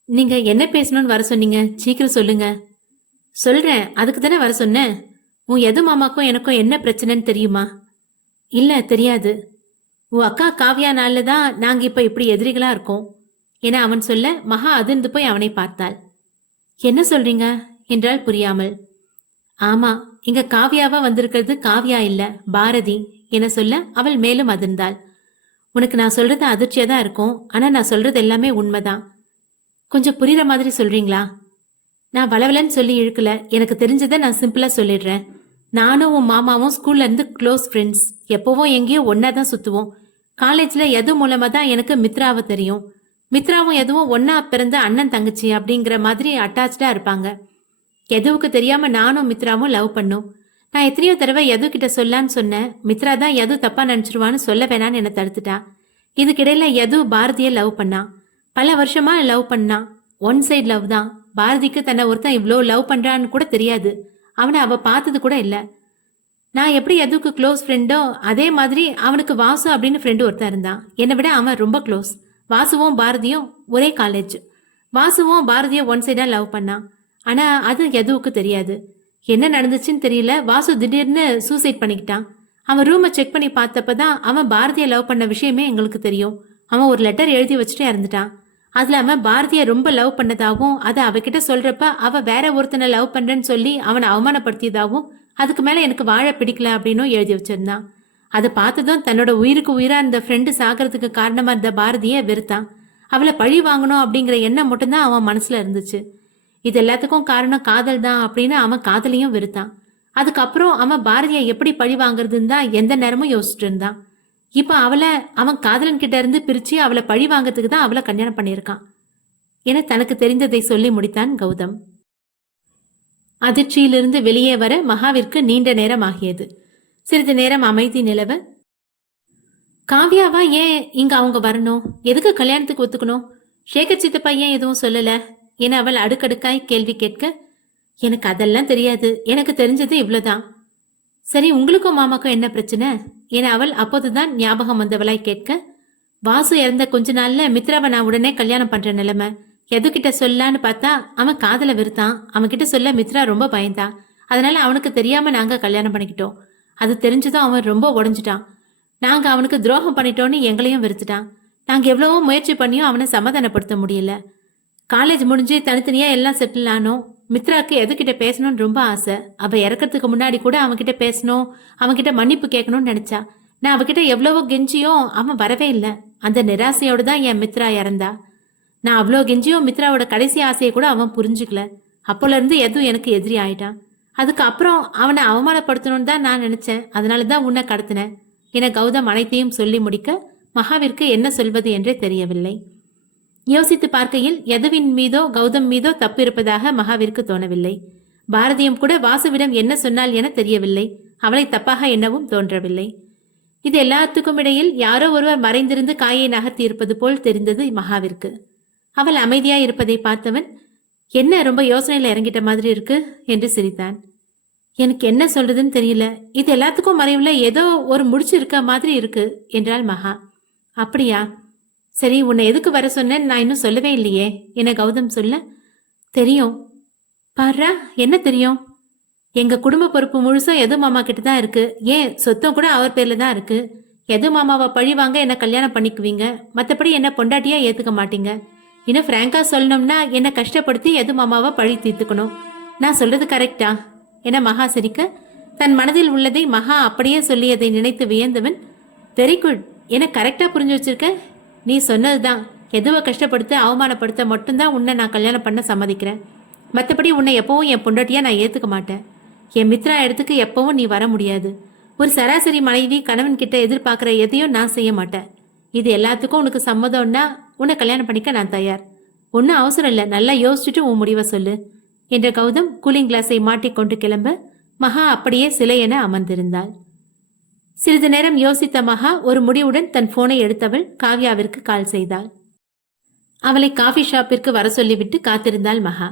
நீங்க என்ன பேசணும்னு வர சொன்னீங்க, சீக்கிரம் சொல்லுங்க. சொல்றேன், அதுக்கு தானே வர சொன்னேன். உன் எது மாமாக்கும் எனக்கும் என்ன பிரச்சனைன்னு தெரியுமா? இல்ல, தெரியாது. உன் அக்கா காவ்யா நாள்ல தான் நாங்க இப்ப இப்படி எதிரிகளா இருக்கோம் என அவன் சொல்ல மகா அதிர்ந்து போய் அவனை பார்த்தாள். என்ன சொல்றீங்க என்றால் புரியாமல். ஆமா, இங்க காவ்யாவா வந்திருக்கிறது காவ்யா இல்ல, பாரதி என சொல்ல அவள் மேலும் அதிர்ந்தாள். உனக்கு நான் சொல்றது அதிர்ச்சியா தான் இருக்கும், ஆனா நான் சொல்றது எல்லாமே உண்மைதான். கொஞ்சம் புரியுற மாதிரி சொல்றீங்களா? நான் வளவலன்னு சொல்லி இழுக்கல, எனக்கு தெரிஞ்சதை நான் சிம்பிளா சொல்லிடுறேன். நானும் உன் மாமாவும் ஸ்கூல்ல இருந்து க்ளோஸ் ஃப்ரெண்ட்ஸ், எப்பவும் எங்கேயோ ஒன்னா தான் சுத்துவோம். காலேஜ்ல எது மூலமா தான் எனக்கு மித்ராவை தெரியும். மித்ராவும் எதுவும் ஒன்னா பிறந்த அண்ணன் தங்கச்சி அப்படிங்கிற மாதிரி அட்டாச்சா இருப்பாங்க. எதுவுக்கு தெரியாம நானும் மித்ராவும் லவ் பண்ணோம். நான் எத்தனையோ தடவை எது கிட்ட சொல்லான்னு சொன்னேன். மித்ரா தான் எது தப்பா நினைச்சிருவான்னு சொல்ல வேணான்னு என்ன தடுத்துட்டா. இதுக்கிடையில எது பாரதிய லவ் பண்ணா, பல வருஷமா லவ் பண்ணா. ஒன் சைடு லவ் தான், பாரதிக்கு தன்னை ஒருத்தன் இவ்வளோ லவ் பண்றான்னு கூட தெரியாது. அவனை அவ பார்த்தது கூட இல்ல. நான் எப்படி எதுக்கு க்ளோஸ் ஃப்ரெண்டோ அதே மாதிரி அவனுக்கு வாசு அப்படின்னு ஃப்ரெண்டு ஒருத்தன் இருந்தான். என்னை விட அவன் ரொம்ப க்ளோஸ். வாசுவும் பாரதியும் ஒரே காலேஜ். வாசுவும் பாரதியும் ஒன் சைடா லவ் பண்ணான். ஆனா அது எதுவுக்கு தெரியாது. என்ன நடந்துச்சுன்னு தெரியல. வாசு திடீர்னு சூசைட் பண்ணிக்கிட்டான். அவன் ரூமை செக் பண்ணி பார்த்தப்பதான் அவன் பாரதியை லவ் பண்ண விஷயமே எங்களுக்கு தெரியும். அவன் ஒரு லெட்டர் எழுதி வச்சுட்டு இறந்துட்டான். அதுல அவன் பாரதியை ரொம்ப லவ் பண்ணதாகவும் அதை அவகிட்ட சொல்றப்ப அவ வேற ஒருத்தனை லவ் பண்றேன்னு சொல்லி அவனை அவமானப்படுத்தியதாகவும் அதுக்கு மேல எனக்கு வாழ பிடிக்கல அப்படின்னும் எழுதி வச்சிருந்தான். அதை பார்த்ததும் தன்னோட உயிருக்கு உயிரா இருந்த ஃப்ரெண்டு சாகிறதுக்கு காரணமா இருந்த பாரதியை வெறுத்தான். அவளை பழி வாங்கணும் அப்படிங்கிற எண்ணம் மட்டும்தான் அவன் மனசுல இருந்துச்சு. இது எல்லாத்துக்கும் காரணம் காதல் தான் அப்படின்னு அவன் காதலையும் வெறுத்தான். அதுக்கப்புறம் அவன் பாரதியை எப்படி பழி வாங்குறதுன்னு தான் எந்த நேரமும் யோசிச்சுட்டு இருந்தான். இப்ப அவளை அவன் காதலன் கிட்ட இருந்து பிரிச்சு அவளை பழி வாங்கறதுக்கு தான் அவளை கல்யாணம் பண்ணியிருக்கான் என தனக்கு தெரிந்ததை சொல்லி முடித்தான் கௌதம். அதிர்ச்சியிலிருந்து வெளியே வர மகாவிற்கு நீண்ட நேரம் ஆகியது. சிறிது நேரம் அமைதி நிலவ, காவ்யாவா ஏன் இங்க அவங்க வரணும், எதுக்கு கல்யாணத்துக்கு ஒத்துக்கணும், சேகர் சித்தப்பா ஏன் எதுவும் சொல்லல என அவள் அடுக்கடுக்காய் கேள்வி கேட்க, எனக்கு அதெல்லாம் தெரியாது, எனக்கு தெரிஞ்சது இவ்வளவுதான். சரி, உங்களுக்கும் மாமாக்கும் என்ன பிரச்சனை என அவள் அப்போதுதான் ஞாபகம் வந்தவளாய் கேட்க, வாசு இறந்த கொஞ்ச நாள்ல மித்ராவை நான் உடனே கல்யாணம் பண்ற நிலைமை. எதுகிட்ட சொல்லான்னு பார்த்தா அவன் காதல வெறுத்தான். அவன்கிட்ட சொல்ல மித்ரா ரொம்ப பயந்தான். அதனால அவனுக்கு தெரியாம நாங்க கல்யாணம் பண்ணிக்கிட்டோம். அது தெரிஞ்சதும் அவன் ரொம்ப உடஞ்சிட்டான். நாங்க அவனுக்கு துரோகம் பண்ணிட்டோன்னு எங்களையும் வெறுத்துட்டான். நாங்க எவ்வளவோ முயற்சி பண்ணியும் அவனை சமாதானப்படுத்த முடியல. காலேஜ் முடிஞ்சு தனித்தனியா எல்லாம் செட்டில் ஆனோம். மித்ராக்கு எதுகிட்ட பேசணும்னு ரொம்ப ஆசை. அவ இறக்கிறதுக்கு முன்னாடி கூட அவன்கிட்ட பேசணும், அவன்கிட்ட மன்னிப்பு கேட்கணும்னு நினைச்சா. நான் அவகிட்ட எவ்வளவோ கெஞ்சியும் அவன் வரவே இல்லை. அந்த நிராசையோடு தான் என் மித்ரா இறந்தா. நான் அவ்வளோ கெஞ்சியும் மித்ராவோட கடைசி ஆசையை கூட அவன் புரிஞ்சுக்கல. அப்போல இருந்து எதுவும் எனக்கு எதிரி ஆயிட்டான். அதுக்கு அப்புறம் அவனை அவமானப்படுத்தணும்னு தான் நான் நினைச்சேன். அதனாலதான் உன்னை கடத்தினேன் என கௌதம் அனைத்தையும் சொல்லி முடிக்க மகாவிற்கு என்ன சொல்வது என்றே தெரியவில்லை. யோசித்து பார்க்கையில் எதுவின் மீதோ கௌதம் மீதோ தப்பு இருப்பதாக மகாவிற்கு தோணவில்லை. பாரதியும் கூட வாசுவிடம் என்ன சொன்னாள் என தெரியவில்லை. அவளை தப்பாக எண்ணவும் தோன்றவில்லை. இது எல்லாத்துக்கும் இடையில் யாரோ ஒருவர் மறைந்திருந்து காயை நகர்த்தி இருப்பது போல் தெரிந்தது மகாவிற்கு. அவள் அமைதியாய் இருப்பதை பார்த்தவன், என்ன ரொம்ப யோசனையில இறங்கிட்ட மாதிரி இருக்கு என்று சிரித்தான். எனக்கு என்ன சொல்றதுன்னு தெரியல. இது எல்லாத்துக்கும் மறைவுல ஏதோ ஒரு முடிச்சு இருக்க மாதிரி இருக்கு என்றாள் மகா. அப்படியா, சரி, உன்னை எதுக்கு வர சொன்னேன்னு நான் இன்னும் சொல்லவே இல்லையே என கௌதம் சொல்ல, தெரியும். பாரா, என்ன தெரியும்? எங்க குடும்ப பொறுப்பு முழுசும் எது மாமா கிட்ட தான் இருக்கு. ஏன் சொத்தம் கூட அவர் பேர்ல தான் இருக்கு. எது மாமாவை பழி வாங்க என்ன கல்யாணம் பண்ணிக்குவீங்க, மற்றபடி என்ன பொண்டாட்டியா ஏத்துக்க மாட்டீங்க. இன்னும் பிராங்கா சொல்லணும்னா என்ன கஷ்டப்படுத்தி எது மாமாவை பழி தீர்த்துக்கணும். நான் சொல்றது கரெக்டா என மகா சிரிக்க, தன் மனதில் உள்ளதை மகா அப்படியே சொல்லியதை நினைத்து வியந்தவன், வெரி குட், என கரெக்டா புரிஞ்சு வச்சிருக்க. நீ சொன்னதுதான், எதுவை கஷ்டப்படுத்த அவமானப்படுத்த மட்டும்தான் உன்னை நான் கல்யாணம் பண்ண சம்மதிக்கிறேன். மற்றபடி உன்னை எப்பவும் என் பொண்டாட்டியா நான் ஏத்துக்க மாட்டேன். என் மித்ரா இடத்துக்கு எப்பவும் நீ வர முடியாது. ஒரு சராசரி மனைவி கணவன் கிட்ட எதிர்பார்க்கிற எதையும் நான் செய்ய மாட்டேன். இது எல்லாத்துக்கும் உனக்கு சம்மதம்னா உன்னை கல்யாணம் பண்ணிக்க நான் தயார். ஒன்னும் அவசரம் இல்லை, நல்லா யோசிச்சுட்டு உன் முடிவை சொல்லு என்ற கௌதம் கூலிங் கிளாஸை மாட்டிக்கொண்டு கிளம்ப மகா அப்படியே சிலை என அமர்ந்திருந்தாள். சிறிது நேரம் யோசித்த மகா ஒரு முடிவுடன் தன் போனை எடுத்தவள் காவ்யாவிற்கு கால் செய்தாள். அவளை காஃபி ஷாப்பிற்கு வர சொல்லிவிட்டு காத்திருந்தாள் மகா.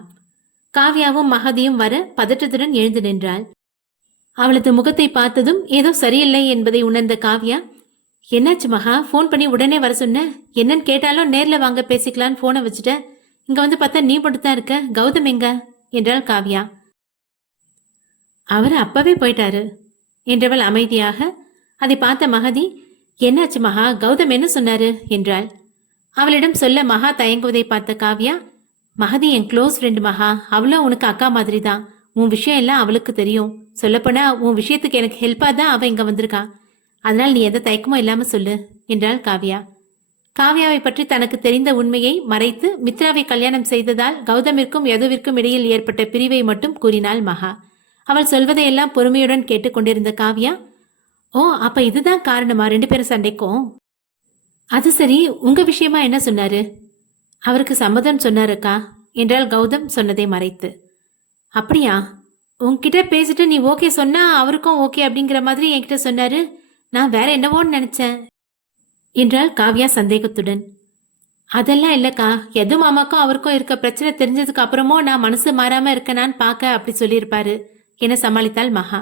காவ்யாவும் மகதியும் வர பதற்றத்துடன் எழுந்து நின்றாள். அவளது முகத்தை பார்த்ததும் ஏதோ சரியில்லை என்பதை உணர்ந்த காவ்யா, என்னாச்சு மகா, போன் பண்ணி உடனே வர சொன்ன? என்னன்னு கேட்டாலும் நேர்ல வாங்க பேசிக்கலான்னு போனை வச்சுட்ட. இங்க வந்து பார்த்தா நீ மட்டும் தான் இருக்க. கௌதம் எங்க என்றாள் காவ்யா. அவர் அப்பவே போயிட்டாரு என்றவள் அமைதியாக. அதை பார்த்த மகதி, என்னாச்சு மகா, கௌதம் என்ன சொன்னாரு என்றாள். அவளிடம் சொல்ல மகா தயங்குவதை பார்த்த காவ்யா, மகதி என் க்ளோஸ் ஃப்ரெண்டு மகா, அவளும் உனக்கு அக்கா மாதிரி தான். உன் விஷயம் எல்லாம் அவளுக்கு தெரியும். சொல்லப்போனா உன் விஷயத்துக்கு எனக்கு ஹெல்ப்பா தான் அவ இங்க வந்திருக்கா. அதனால் நீ எந்த தயக்கமும் இல்லாம சொல்லு என்றாள் காவ்யா. காவ்யாவை பற்றி தனக்கு தெரிந்த உண்மையை மறைத்து மித்ராவை கல்யாணம் செய்ததால் கௌதமிற்கும் யதுவிற்கும் இடையில் ஏற்பட்ட பிரிவை மட்டும் கூறினாள் மகா. அவள் சொல்வதையெல்லாம் பொறுமையுடன் கேட்டுக்கொண்டிருந்த காவ்யா, ஓ, அப்ப இதுதான் காரணமா 2 பேரும் சண்டைக்கும்? அது சரி, உங்க விஷயமா என்ன சொன்னாரு? அவருக்கு சம்மதம் சொன்னாருக்கா என்றால் கௌதம் சொன்னதை மறைத்து. அப்படியா, உன்கிட்ட பேசிட்டு நீ ஓகே சொன்னா அவருக்கும் ஓகே அப்படிங்கிற மாதிரி என்கிட்ட சொன்னாரு. நான் வேற என்னவோன்னு நினைச்சேன் என்றாள் காவ்யா சந்தேகத்துடன். அதெல்லாம் இல்லக்கா, எது மாமாக்கும் அவருக்கும் இருக்க பிரச்சனை தெரிஞ்சதுக்கு அப்புறமும் நான் மனசு மாறாம இருக்கனான்னு பார்க்க அப்படி சொல்லியிருப்பாரு என சமாளித்தாள் மகா.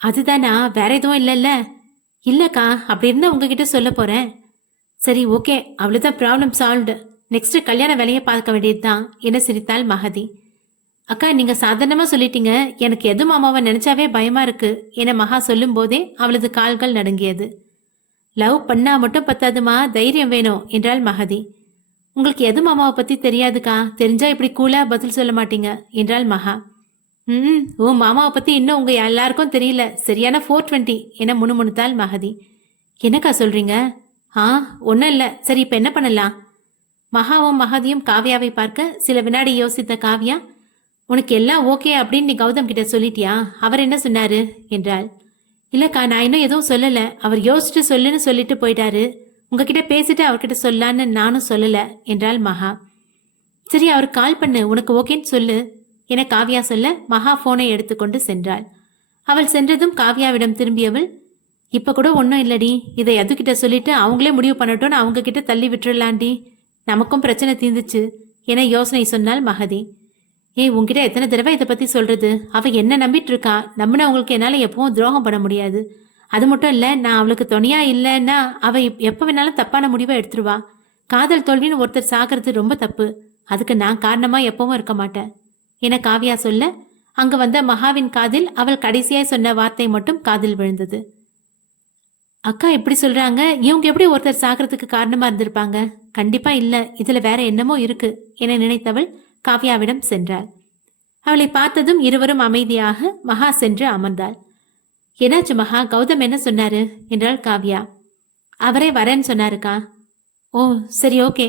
அதுதானா, வேற எதுவும் இல்லைல்ல? இல்லக்கா, அப்படி இருந்தா உங்ககிட்ட சொல்ல போறேன். சரி ஓகே, அவ்வளவுதான், ப்ராப்ளம் சால்வ்டு. நெக்ஸ்ட் கல்யாண வேலையை பார்க்க வேண்டியதுதான் என சிரித்தாள் மகதி. அக்கா, நீங்க சாதாரணமா சொல்லிட்டீங்க, எனக்கு எது மாமாவை நினைச்சாவே பயமா இருக்கு என மகா சொல்லும் போதே அவளது கால்கள் நடுங்கியது. லவ் பண்ணா மட்டும் பத்தாதுமா, தைரியம் வேணும் என்றாள் மகதி. உங்களுக்கு எது மாமாவை பத்தி தெரியாதுக்கா, தெரிஞ்சா இப்படி கூலா பதில் சொல்ல மாட்டீங்க என்றாள் மகா. உன் மாமாவை பத்தி இன்னும் உங்க எல்லாருக்கும் தெரியல, சரியான 420 என முணுமுணுத்தாள் மகதி. என்னக்கா சொல்றீங்க? ஒன்னும் இல்ல. சரி, இப்ப என்ன பண்ணலாம்? மகாவும் மகதியும் காவ்யாவை பார்க்க சில வினாடி யோசித்த காவ்யா, உனக்கு எல்லாம் ஓகே அப்படின்னு நீ கௌதம் கிட்ட சொல்லிட்டியா? அவர் என்ன சொன்னாரு என்றாள். இல்லக்கா, நான் இன்னும் எதுவும் சொல்லல. அவர் யோசிச்சுட்டு சொல்லுன்னு சொல்லிட்டு போயிட்டாரு. உங்ககிட்ட பேசிட்டு அவர்கிட்ட சொல்லான்னு நானும் சொல்லல என்றாள் மகா. சரி, அவர் கால் பண்ணு, உனக்கு ஓகேன்னு சொல்லு என காவ்யா சொல்ல மகா போனை எடுத்துக்கொண்டு சென்றாள். அவள் சென்றதும் காவ்யாவிடம் திரும்பியவள், இப்ப கூட ஒன்னும் இல்லடி, இதை எதுகிட்ட சொல்லிட்டு அவங்களே முடிவு பண்ணட்டும்னு அவங்க கிட்ட தள்ளி விட்டுறலாண்டி, நமக்கும் பிரச்சனை தீர்ந்துச்சு என யோசனை சொன்னாள் மகதி. உன்கிட்ட எத்தனை தடவை இதை பத்தி சொல்றது? அவ என்ன நம்பிட்டு இருக்கா, நம்பினவங்களுக்கு என்னால எப்பவும் துரோகம் பண்ண முடியாது. அது மட்டும் இல்ல, நான் அவளுக்கு துணையா இல்லைன்னா அவ எப்ப வேணாலும் தப்பான முடிவை எடுத்துருவா. காதல் தோல்வின்னு ஒருத்தர் சாகிறது ரொம்ப தப்பு. அதுக்கு நான் காரணமா எப்பவும் இருக்க மாட்டேன் என காவ்யா சொல்ல, அங்கு வந்த மகாவின் காதில் அவள் கடைசியாய் சொன்ன வார்த்தை மட்டும் காதில் விழுந்தது. அக்கா இப்படி சொல்றாங்க, இவங்க எப்படி ஒருத்தர் சாகிறதுக்கு காரணமா இருந்திருப்பாங்க? கண்டிப்பா இல்ல, இதுல வேற என்னமோ இருக்கு என நினைத்தவள் காவ்யாவிடம் சென்றாள். அவளை பார்த்ததும் இருவரும் அமைதியாக மகா சென்று அமர்ந்தாள். என்னாச்சு மகா, கௌதம் என்ன சொன்னாரு என்றாள் காவ்யா. அவரே வரேன்னு சொன்னாருக்கா. ஓ சரி ஓகே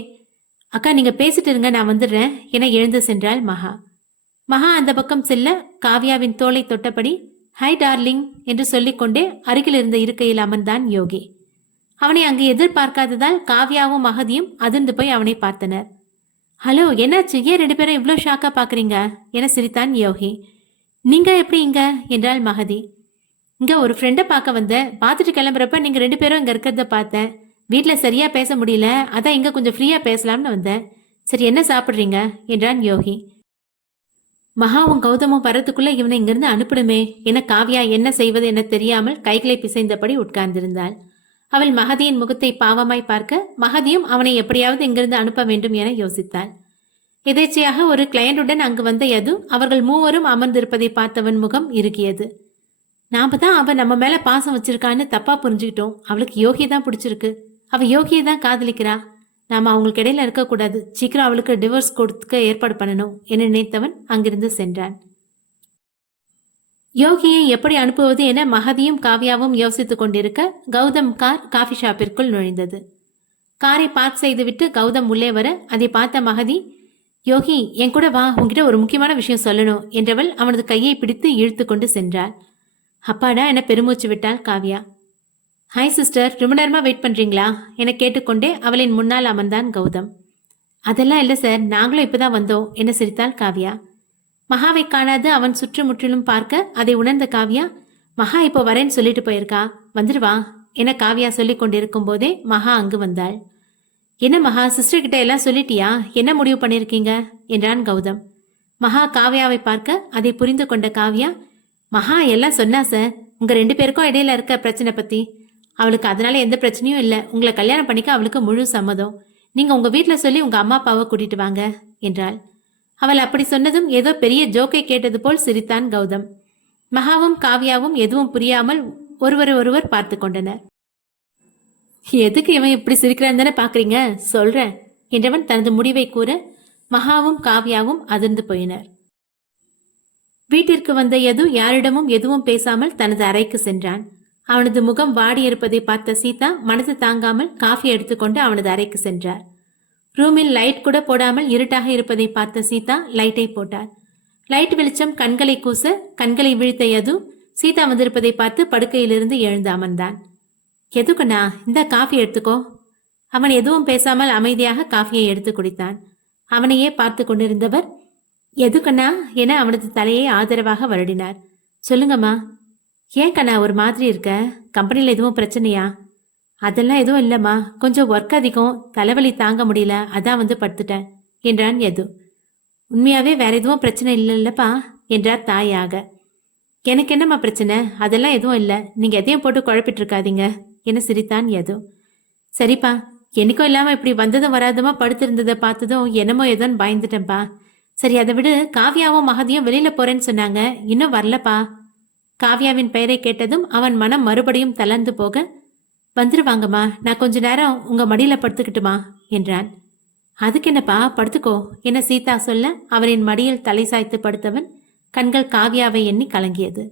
அக்கா, நீங்க பேசிட்டு இருங்க, நான் வந்துடுறேன் என எழுந்து சென்றாள் மகா. மகா அந்த பக்கம் செல்ல காவ்யாவின் தோளை தொட்டபடி ஹை டார்லிங் என்று சொல்லிக்கொண்டே அருகில் இருந்த இருக்கையில் அமர்ந்தான் யோகி. அவனை அங்கு எதிர்பார்க்காததால் காவ்யாவும் மகதியும் அதிர்ந்து போய் அவனை பார்த்தனர். ஹலோ, என்னாச்சு, ஏன் 2 பேரும் இவ்வளோ ஷாக்கா பாக்குறீங்க என சிரித்தான் யோகி. நீங்க எப்படி இங்க என்றாள் மகதி. இங்க ஒரு ஃப்ரெண்டை பார்க்க வந்தேன், பார்த்துட்டு கிளம்புறப்ப நீங்க 2 பேரும் இங்க இருக்கிறத பார்த்தேன். வீட்டுல சரியா பேச முடியல, அதான் இங்க கொஞ்சம் ஃப்ரீயா பேசலாம்னு வந்தேன். சரி, என்ன சாப்பிடுறீங்க என்றான் யோகி. மகாவும் கௌதமும் வரத்துக்குள்ள இவனை இங்கிருந்து அனுப்பிடுமே என காவ்யா என்ன செய்வது என தெரியாமல் கைகளை பிசைந்தபடி உட்கார்ந்திருந்தாள். அவள் மகதியின் முகத்தை பாவமாய் பார்க்க மகதியும் அவனை எப்படியாவது இங்கிருந்து அனுப்ப வேண்டும் என யோசித்தாள். எதேச்சையாக ஒரு கிளையண்டுடன் அங்கு வந்த யது அவர்கள் மூவரும் அமர்ந்திருப்பதை பார்த்தவன் முகம் இறுகியது. நாம தான் அவ நம்ம மேல பாசம் வச்சிருக்கான்னு தப்பா புரிஞ்சுக்கிட்டோம். அவளுக்கு யோகியை தான் பிடிச்சிருக்கு, அவ யோகியை தான் காதலிக்கிறா. நாம அவங்களுக்கு இடையில இருக்கக்கூடாது, சீக்கிரம் அவளுக்கு டிவோர்ஸ் கொடுக்க ஏற்பாடு பண்ணணும் என நினைத்தவன் அங்கிருந்து சென்றான். யோகியை எப்படி அனுப்புவது என மகதியும் காவ்யாவும் யோசித்துக் கொண்டிருக்க கௌதம் கார் காஃபி ஷாப்பிற்குள் நுழைந்தது. காரை பார்க் செய்துவிட்டு கௌதம் உள்ளே வர அதை பார்த்த மகதி, யோகி என் கூட வா, உன்கிட்ட ஒரு முக்கியமான விஷயம் சொல்லணும் என்றவள் அவனது கையை பிடித்து இழுத்து கொண்டு சென்றாள். அப்பாடா என பெருமூச்சு விட்டாள் காவ்யா. ஹாய் சிஸ்டர், ரொம்ப நேரமா வெயிட் பண்றீங்களா என கேட்டுக்கொண்டே அவளின் முன்னால் அமர்ந்தான் கௌதம். அதெல்லாம் இல்லை சார், நாங்களும் இப்பதான் வந்தோம் என சிரித்தாள் காவ்யா. மகாவை காணாது அவன் சுற்றுமுற்றிலும் பார்க்க அதை உணர்ந்த காவ்யா, மகா இப்போ வரேன்னு சொல்லிட்டு போயிருக்கா, வந்துடுவா என காவ்யா சொல்லிக் கொண்டிருக்கும் போதே மகா அங்கு வந்தாள். என்ன மகா, சிஸ்டர் கிட்ட எல்லாம் சொல்லிட்டியா, என்ன முடிவு பண்ணிருக்கீங்க என்றான் கௌதம். மகா காவ்யாவை பார்க்க அதை புரிந்து கொண்ட காவ்யா, மகா எல்லாம் சொன்னா சார், உங்க 2 பேருக்கும் இடையில இருக்க பிரச்சனை பத்தி. அவளுக்கு அதனால எந்த பிரச்சனையும் இல்லை, உங்களை கல்யாணம் பண்ணிக்க அவளுக்கு முழு சம்மதம். நீங்க உங்க வீட்டுல சொல்லி உங்க அம்மா அப்பாவை கூட்டிட்டு வாங்க என்றாள். அவள் அப்படி சொன்னதும் ஏதோ பெரிய ஜோக்கை கேட்டது போல் சிரித்தான் கௌதம். மகாவும் காவ்யாவும் எதுவும் புரியாமல் ஒருவர் பார்த்து கொண்டனர். எதுக்கு இவன் இப்படி சிரிக்கிறான் தானே பாக்குறீங்க, சொல்றேன் என்றவன் தனது முடிவை கூற மகாவும் காவ்யாவும் அதிர்ந்து போயினர். வீட்டிற்கு வந்த யது யாரிடமும் எதுவும் பேசாமல் தனது அறைக்கு சென்றான். அவனது முகம் வாடியிருப்பதை பார்த்த சீதா மனது தாங்காமல் காஃபி எடுத்துக்கொண்டு அவனது அறைக்கு சென்றார். ரூமில் லைட் கூட போடாமல் இருட்டாக இருப்பதை பார்த்த சீதா லைட்டை போட்டார். லைட் வெளிச்சம் கண்களை கூச கண்களை விழித்த யது சீதா வந்திருப்பதை பார்த்து படுக்கையிலிருந்து எழுந்து அமர்ந்தான். எதுக்குண்ணா, இந்த காஃபி எடுத்துக்கோ. அவன் எதுவும் பேசாமல் அமைதியாக காஃபியை எடுத்து குடித்தான். அவனையே பார்த்து கொண்டிருந்தவர், எதுக்கண்ணா என அவனது தலையை ஆதரவாக வருடினார். சொல்லுங்கம்மா. ஏன் கண்ணா ஒரு மாதிரி இருக்க, கம்பெனியில் எதுவும் பிரச்சனையா? அதெல்லாம் எதுவும் இல்லம்மா, கொஞ்சம் ஒர்க் அதிகம், தலைவலி தாங்க முடியல, அதான் வந்து படுத்துட்டேன் என்றான் யது. உண்மையாவே வேற எதுவும் பிரச்சனை இல்லைல்லப்பா என்றார் தாயாக. எனக்கு என்னம்மா பிரச்சனை, அதெல்லாம் எதுவும் இல்லை, நீங்க எதையும் போட்டு குழப்பிட்டு இருக்காதீங்க என சிரித்தான் யது. சரிப்பா, என்னைக்கும் இல்லாம இப்படி வந்ததும் வராதமா படுத்திருந்ததை பார்த்ததும் என்னமோ ஏதோன்னு பயந்துட்டேன்ப்பா. சரி அதை விடு, காவ்யாவும் மகதியும் வெளியில போறேன்னு சொன்னாங்க, இன்னும் வரலப்பா. காவ்யாவின் பெயரை கேட்டதும் அவன் மனம் மறுபடியும் தளர்ந்து போக, வந்துருவாங்கம்மா, நான் கொஞ்ச நேரம் உங்க மடியில படுத்துக்கிட்டுமா என்றான். அதுக்கு என்னப்பா, படுத்துக்கோ என சீதா சொல்ல அவரின் மடியில் தலை சாய்த்து படுத்தவன் கண்கள் காவ்யாவை எண்ணி கலங்கியது.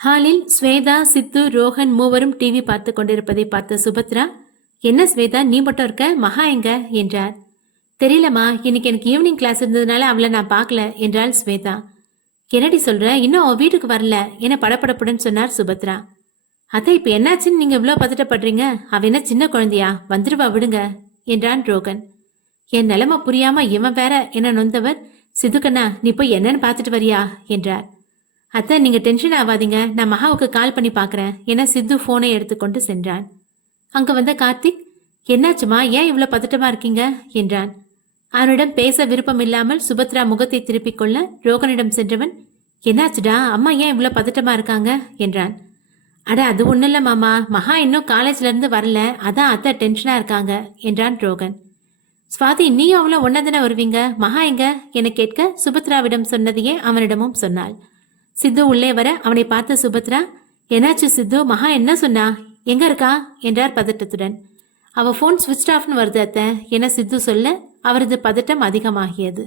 ஹாலில் ஸ்வேதா, சித்து, ரோஹன் மூவரும் டிவி பார்த்து கொண்டிருப்பதை பார்த்த சுபத்ரா, என்ன ஸ்வேதா நீ மட்டும் இருக்க, மகா எங்க என்றார். தெரியலம்மா, இன்னைக்கு எனக்கு ஈவினிங் கிளாஸ் இருந்ததுனால அவளை நான் பார்க்கல என்றாள் ஸ்வேதா. என்னடி சொல்ற, இன்னும் அவன் வீட்டுக்கு வரல என படப்படப்புடன் சொன்னார் சுபத்ரா. அத்தை இப்ப என்னாச்சுன்னு நீங்க இவ்வளவு பதட்டப்படுறீங்க, அவ என்ன சின்ன குழந்தையா, வந்துருவா விடுங்க என்றான் ரோகன். என் நிலைமை புரியாம இவன் வேற என நொந்தவர், சிதுக்கண்ணா நீ போய் என்னன்னு பார்த்துட்டு வரியா என்றார். அத்தை நீங்க டென்ஷன் ஆகாதீங்க, நான் மகாவுக்கு கால் பண்ணி பாக்குறேன் என சித்து போனை எடுத்துக்கொண்டு சென்றான். அங்க வந்த கார்த்திக், என்னாச்சுமா, ஏன் இவ்வளவு பதட்டமா இருக்கீங்க என்றான். அவனிடம் பேச விருப்பம் இல்லாமல் சுபத்ரா முகத்தை திருப்பிக் கொள்ள ரோகனிடம் சென்றவன், என்னாச்சுடா, அம்மா ஏன் இவ்வளவு பதட்டமா இருக்காங்க என்றான். அட அது ஒண்ணு இல்ல மாமா, மகா இன்னும் காலேஜ்ல இருந்து வரல, அதான் அத்தை டென்ஷனா இருக்காங்க என்றான் ரோகன். சுவாதி நீயும் அவள ஒன்னதானே வருவீங்க, மகா எங்க என கேட்க சுபத்ராவிடம் சொன்னதையே அவனிடமும் சொன்னாள். சித்து உள்ளே வர அவனை பார்த்த சுபத்ரா, என்னாச்சு சித்து, மகா என்ன சொன்னா, எங்க இருக்கா என்றார் பதட்டத்துடன். அவ போன் ஸ்விட்ச் ஆஃப்னு வருது அத்தை என சித்து சொல்ல அவரது பதட்டம் அதிகமாகியது.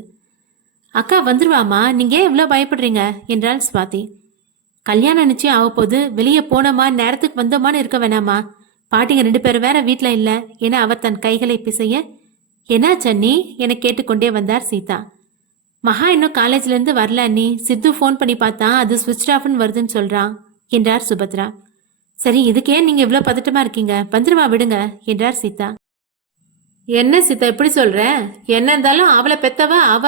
அக்கா வந்துருவாமா, நீங்க ஏன் இவ்வளவு பயப்படுறீங்க என்றாள் சுவாதி. கல்யாணம் நிச்சயம் ஆக போது, வெளியே போனோமா நேரத்துக்கு வந்தோமான்னு இருக்க வேணாமா, பாட்டிங்க 2 பேரும் வேற வீட்டுல இல்ல என அவர் தன் கைகளை பிசைய, என்ன சன்னி என கேட்டுக்கொண்டே வந்தார் சீதா. மகா இன்னும் காலேஜ்ல இருந்து வரல அண்ணி, சித்து போன் பண்ணி பார்த்தா அது ஸ்விட்ச் ஆஃப்னு வருதுன்னு சொல்றான் என்றார் சுபத்ரா. சரி இதுக்கே நீங்க இவ்வளவு பதட்டமா இருக்கீங்க, வந்துருவா விடுங்க என்றார் சீதா. என்ன சீதா இப்படி சொல்ற, என்ன இருந்தாலும் அவளை பெத்தவ அவ,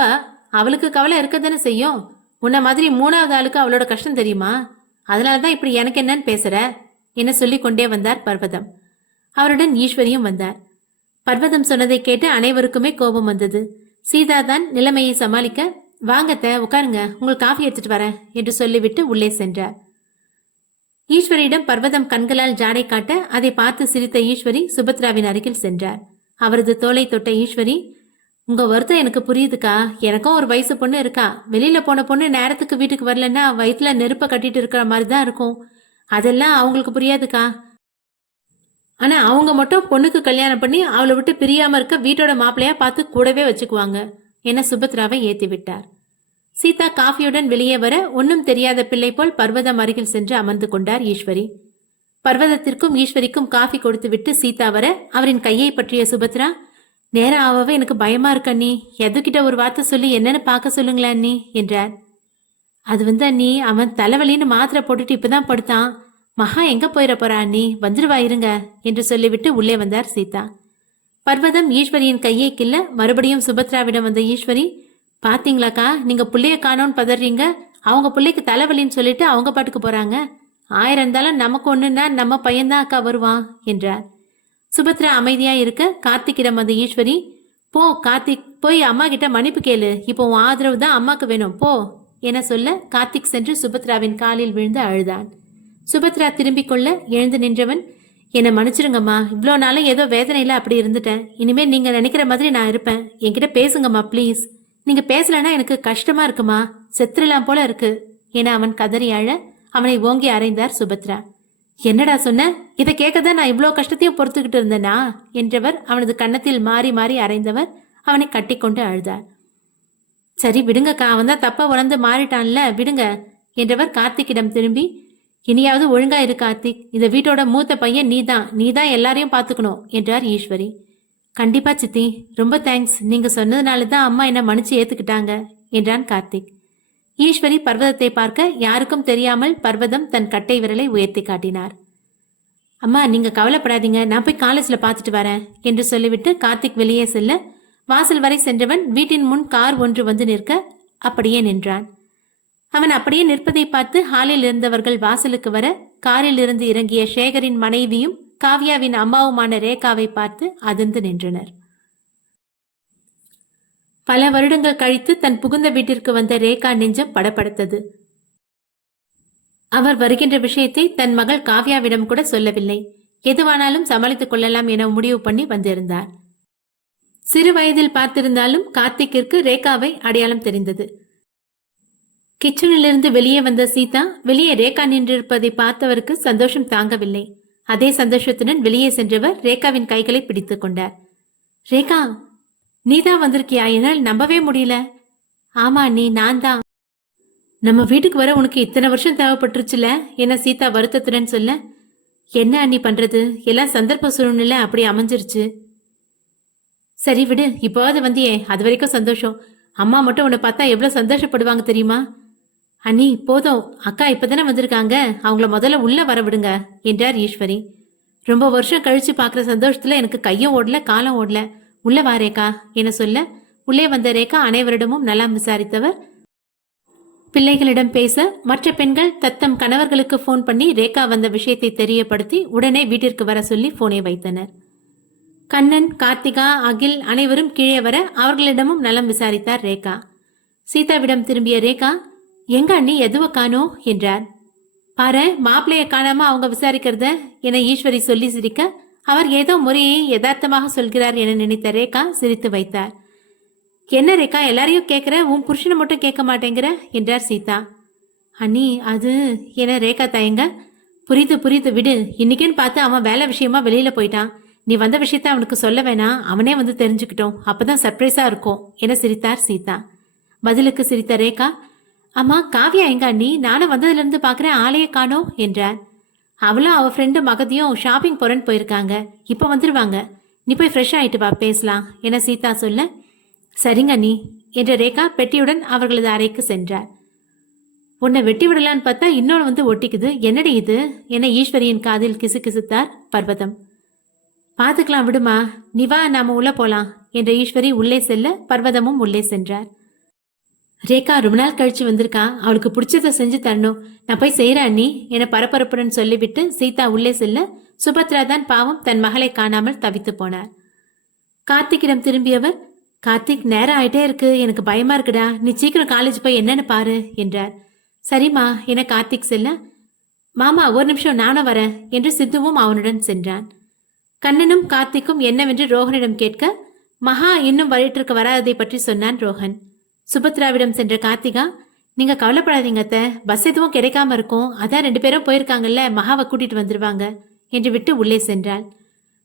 அவளுக்கு கவலை இருக்கதானே செய்யும். உன்ன மாதிரி 3வது ஆளுக்கு அவளோட கஷ்டம் தெரியுமா, அதனாலதான் இப்படி எனக்கு என்னன்னு பேசுற என சொல்லிக் கொண்டே வந்தார் பர்வதம். அவருடன் ஈஸ்வரியும் வந்தார். பர்வதம் சொன்னதை கேட்டு அனைவருக்குமே கோபம் வந்தது. சீதா தான் நிலைமையை சமாளிக்க, வாங்கத்த உட்காருங்க, உங்களுக்கு காஃபி எடுத்துட்டு வரேன் என்று சொல்லிவிட்டு உள்ளே சென்றார். ஈஸ்வரியிடம் பர்வதம் கண்களால் ஜாடை காட்ட அதை பார்த்து சிரித்த ஈஸ்வரி சுபத்ராவின் அருகில் சென்றார். அவரது தோளை தொட்ட ஈஸ்வரி, உங்க வருத்தம் எனக்கு புரியுதுக்கா, எனக்கும் ஒரு வயசு பொண்ணு இருக்கா, வெளியில போன பொண்ணு நேரத்துக்கு வீட்டுக்கு வரலன்னா வயிற்றுல நெருப்ப கட்டிட்டு இருக்கிற மாதிரிதான் இருக்கும், அதெல்லாம் அவங்களுக்கு புரியாதுக்கா. ஆனா அவங்க மட்டும் பொண்ணுக்கு கல்யாணம் பண்ணி அவளை விட்டு பிரியாம இருக்க வீட்டோட மாப்பிள்ளையா பார்த்து கூடவே வச்சுக்குவாங்க என சுபத்ராவை ஏத்தி விட்டார். சீதா காஃபியுடன் வெளியே வர ஒன்னும் தெரியாத பிள்ளை போல் பர்வதம் அருகில் சென்று அமர்ந்து கொண்டார் ஈஸ்வரி. பர்வதத்திற்கும் ஈஸ்வரிக்கும் காஃபி கொடுத்து விட்டு சீதா வர அவரின் கையை பற்றிய சுபத்ரா, நேரம் ஆகவே எனக்கு பயமா இருக்க அண்ணி, எதுகிட்ட ஒரு வார்த்தை சொல்லி என்னன்னு பார்க்க சொல்லுங்களா அண்ணி என்றார். அது அண்ணி, அவன் தலைவலின்னு மாத்திரை போட்டுட்டு இப்பதான் படுத்தான், மகா எங்க போயிட போறா அண்ணி, வந்துருவா இருங்க என்று சொல்லிவிட்டு உள்ளே வந்தார் சீதா. பர்வதம் ஈஸ்வரியின் கையை கிள்ள மறுபடியும் சுபத்ராவிடம் வந்த ஈஸ்வரி, பாத்தீங்களாக்கா, நீங்க புள்ளைய காணோன்னு பதறீங்க, அவங்க பிள்ளைக்கு தலைவலின்னு சொல்லிட்டு அவங்க பாட்டுக்கு போறாங்க, 1000 இருந்தாலும் நமக்கு ஒண்ணுன்னா நம்ம பையன்தான் அக்கா வருவான் என்றார். சுபத்ரா அமைதியா இருக்க கார்த்திக்கிடம் வந்த ஈஸ்வரி, போ கார்த்திக், போய் அம்மா கிட்ட மன்னிப்பு கேளு, இப்போ உன் ஆதரவு தான் அம்மாக்கு வேணும் போ என சொல்ல கார்த்திக் சென்று சுபத்ராவின் காலில் விழுந்து அழுதான். சுபத்ரா திரும்பிக் கொள்ள எழுந்து நின்றவன், என்னை மன்னிச்சிருங்கம்மா, இவ்வளோ நாளும் ஏதோ வேதனையில அப்படி இருந்துட்டேன், இனிமே நீங்க நினைக்கிற மாதிரி நான் இருப்பேன், என்கிட்ட பேசுங்கம்மா ப்ளீஸ், நீங்க பேசலன்னா எனக்கு கஷ்டமா இருக்குமா, செத்துடலாம் போல இருக்கு என அவன் கதறி அழ அவனை ஓங்கி அறைந்தார் சுபத்ரா. என்னடா சொன்ன, இதை கேட்கதான் நான் இவ்வளோ கஷ்டத்தையும் பொறுத்துக்கிட்டு இருந்தேனா என்றவர் அவனது கன்னத்தில் மாறி மாறி அறைந்தவர் அவனை கட்டிக்கொண்டு அழுதார். சரி விடுங்கக்கா, அவன் தான் தப்ப உணர்ந்து மாறிட்டான்ல விடுங்க என்றவர் கார்த்திக்கிடம் திரும்பி, இனியாவது ஒழுங்கா இரு கார்த்திக், இந்த வீட்டோட மூத்த பையன் நீதான் எல்லாரையும் பார்த்துக்கணும் என்றார் ஈஸ்வரி. கண்டிப்பா சித்தி, ரொம்ப தேங்க்ஸ், நீங்க சொன்னதுனால தான் அம்மா என்ன மன்னிச்சு ஏத்துக்கிட்டாங்க என்றான் கார்த்திக். ஈஸ்வரி பர்வதத்தை பார்க்க யாருக்கும் தெரியாமல் பர்வதம் தன் கட்டை விரலை உயர்த்தி காட்டினார். அம்மா நீங்க கவலைப்படாதீங்க, நான் போய் காலேஜ்ல பார்த்துட்டு வரேன் என்று சொல்லிவிட்டு கார்த்திக் வெளியே செல்ல வாசல் வரை சென்றவன் வீட்டின் முன் கார் ஒன்று வந்து நிற்க அப்படியே நின்றான். அவன் அப்படியே நிற்பதை பார்த்து ஹாலில் இருந்தவர்கள் வாசலுக்கு வர காரில் இருந்து இறங்கிய சேகரின் மனைவியும் காவ்யாவின் அம்மாவுமான ரேகாவை பார்த்து அதிர்ந்து நின்றனர். பல வருடங்கள் கழித்து தன் புகுந்த வீட்டிற்கு வந்த ரேகா நெஞ்சம் படபடத்தது. அவர் வருகின்ற விஷயத்தை தன் மகள் காவ்யாவிடம் கூட சொல்லவில்லை. எதுவானாலும் சமாளித்துக் கொள்ளலாம் என முடிவு பண்ணி வந்திருந்தார். சிறு வயதில் பார்த்திருந்தாலும் கார்த்திக்கிற்கு ரேகாவை அடையாளம் தெரிந்தது. கிச்சனிலிருந்து வெளியே வந்த சீதா வெளியே ரேகா நின்றிருப்பதை பார்த்தவருக்கு சந்தோஷம் தாங்கவில்லை. அதே சந்தோஷத்துடன் வெளியே சென்றவர் ரேகாவின் கைகளை பிடித்துக் கொண்டார். ரேகா, நீதான் வந்திருக்கியா? என்னால் நம்பவே முடியல. ஆமா நீ, நான் தான். நம்ம வீட்டுக்கு வர உனக்கு இத்தனை வருஷம் தேவைப்பட்டுருச்சுல என சீதா வருத்தத்துடன் சொல்ல, என்ன அண்ணி பண்றது, எல்லாம் சந்தர்ப்ப சூழ்நிலை அப்படி அமைஞ்சிருச்சு. சரி விடு, இப்போவாது வந்தியே, அது வரைக்கும் சந்தோஷம். அம்மா மட்டும் உன்னை பார்த்தா எவ்வளவு சந்தோஷப்படுவாங்க தெரியுமா? அண்ணி போதும், அக்கா இப்பதானே வந்திருக்காங்க, அவங்கள முதல்ல உள்ள வர விடுங்க என்றார் ஈஸ்வரி. ரொம்ப வருஷம் கழிச்சு பாக்குற சந்தோஷத்துல எனக்கு கையும் ஓடல காலம் ஓடல, உள்ள வா ரேகா என சொல்ல உள்ளே வந்த ரேகா அனைவரிடமும் நலம் விசாரித்தவர். பிள்ளைகளிடம் பேச மற்ற பெண்கள் தத்தம் கணவர்களுக்கு போன் பண்ணி ரேகா வந்த விஷயத்தை தெரியப்படுத்தி உடனே வீட்டிற்கு வர சொல்லி போனை வைத்தனர். கண்ணன், கார்த்திகா, அகில் அனைவரும் கீழே வர அவர்களிடமும் நலம் விசாரித்தார் ரேகா. சீதாவிடம் திரும்பிய ரேகா, எங்க அண்ணி எதுவோ காணோ என்றார். பாரு, மாப்பிள்ளைய காணாம அவங்க விசாரிக்கிறத என ஈஸ்வரி சொல்லி சிரிக்க அவர் ஏதோ முறையை யதார்த்தமாக சொல்கிறார் என நினைத்த ரேகா சிரித்து வைத்தார். என்ன ரேகா, எல்லாரையும் கேட்கிற, உன் புருஷனை மட்டும் கேட்க மாட்டேங்கிற என்றார் சீதா. அண்ணி அது என ரேகா தயங்க, புரியுது விடு, இன்னைக்குன்னு பார்த்து அவன் வேலை விஷயமா வெளியில போயிட்டான். நீ வந்த விஷயத்த அவனுக்கு சொல்ல வேணாம், அவனே வந்து தெரிஞ்சுக்கிட்டோம், அப்பதான் சர்ப்ரைஸா இருக்கும் என சிரித்தார் சீதா. பதிலுக்கு சிரித்த ரேகா, அம்மா காவ்யா எங்க அண்ணி, நானும் வந்ததுல இருந்து பாக்குறேன், ஆளையே காணோம் என்றார். அவளும் அவ ஃப்ரெண்டு மகதியும் ஷாப்பிங் போறேன்னு போயிருக்காங்க, இப்ப வந்துருவாங்க, நீ போய் ஃப்ரெஷ் ஆயிட்டு வா, பேசலாம் என சீதா சொல்ல, சரிங்க அண்ணி என்ற ரேகா பெட்டியுடன் அவர்களது அறைக்கு சென்றார். உன்னை வெட்டி விடலான்னு பார்த்தா இன்னொன்று வந்து ஒட்டிக்குது, என்னடி இது என ஈஸ்வரியின் காதில் கிசுகிசுத்தார் பர்வதம். பார்த்துக்கலாம் விடுமா, நீ வா, நாம உள்ள போலாம் என்ற ஈஸ்வரி உள்ளே செல்ல பர்வதமும் உள்ளே சென்றார். ரேகா ரொம்ப நாள் கழிச்சு வந்திருக்கா, அவளுக்கு பிடிச்சதை செஞ்சு தரணும், நான் போய் செய்யறேன் அண்ணி என பரபரப்புடன் சொல்லிவிட்டு சீதா உள்ளே செல்ல சுபத்ரா தான் பாவம் தன் மகளை காணாமல் தவித்து போனார். கார்த்திக்கிடம் திரும்பியவர், கார்த்திக் நேரம் ஆயிட்டே இருக்கு, எனக்கு பயமா இருக்குடா, நீ சீக்கிரம் காலேஜ் போய் என்னன்னு பாரு என்றார். சரிம்மா என கார்த்திக் செல்ல, மாமா ஒரு நிமிஷம் நானும் வரேன் என்று சித்துவும் அவனுடன் சென்றான். கண்ணனும் கார்த்திக்கும் என்னவென்று ரோஹனிடம் கேட்க மகா இன்னும் வயிற்றுக்கு வராததை பற்றி சொன்னான் ரோஹன். சுபத்ராவிடம் சென்ற கார்த்திகா, நீங்க கவலைப்படாதீங்க அத்தை, பஸ் எதுவும் கிடைக்காம இருக்கும், அதான் 2 பேரும் போயிருக்காங்கல்ல, மகாவை கூட்டிட்டு வந்துருவாங்க என்று விட்டு உள்ளே சென்றாள்.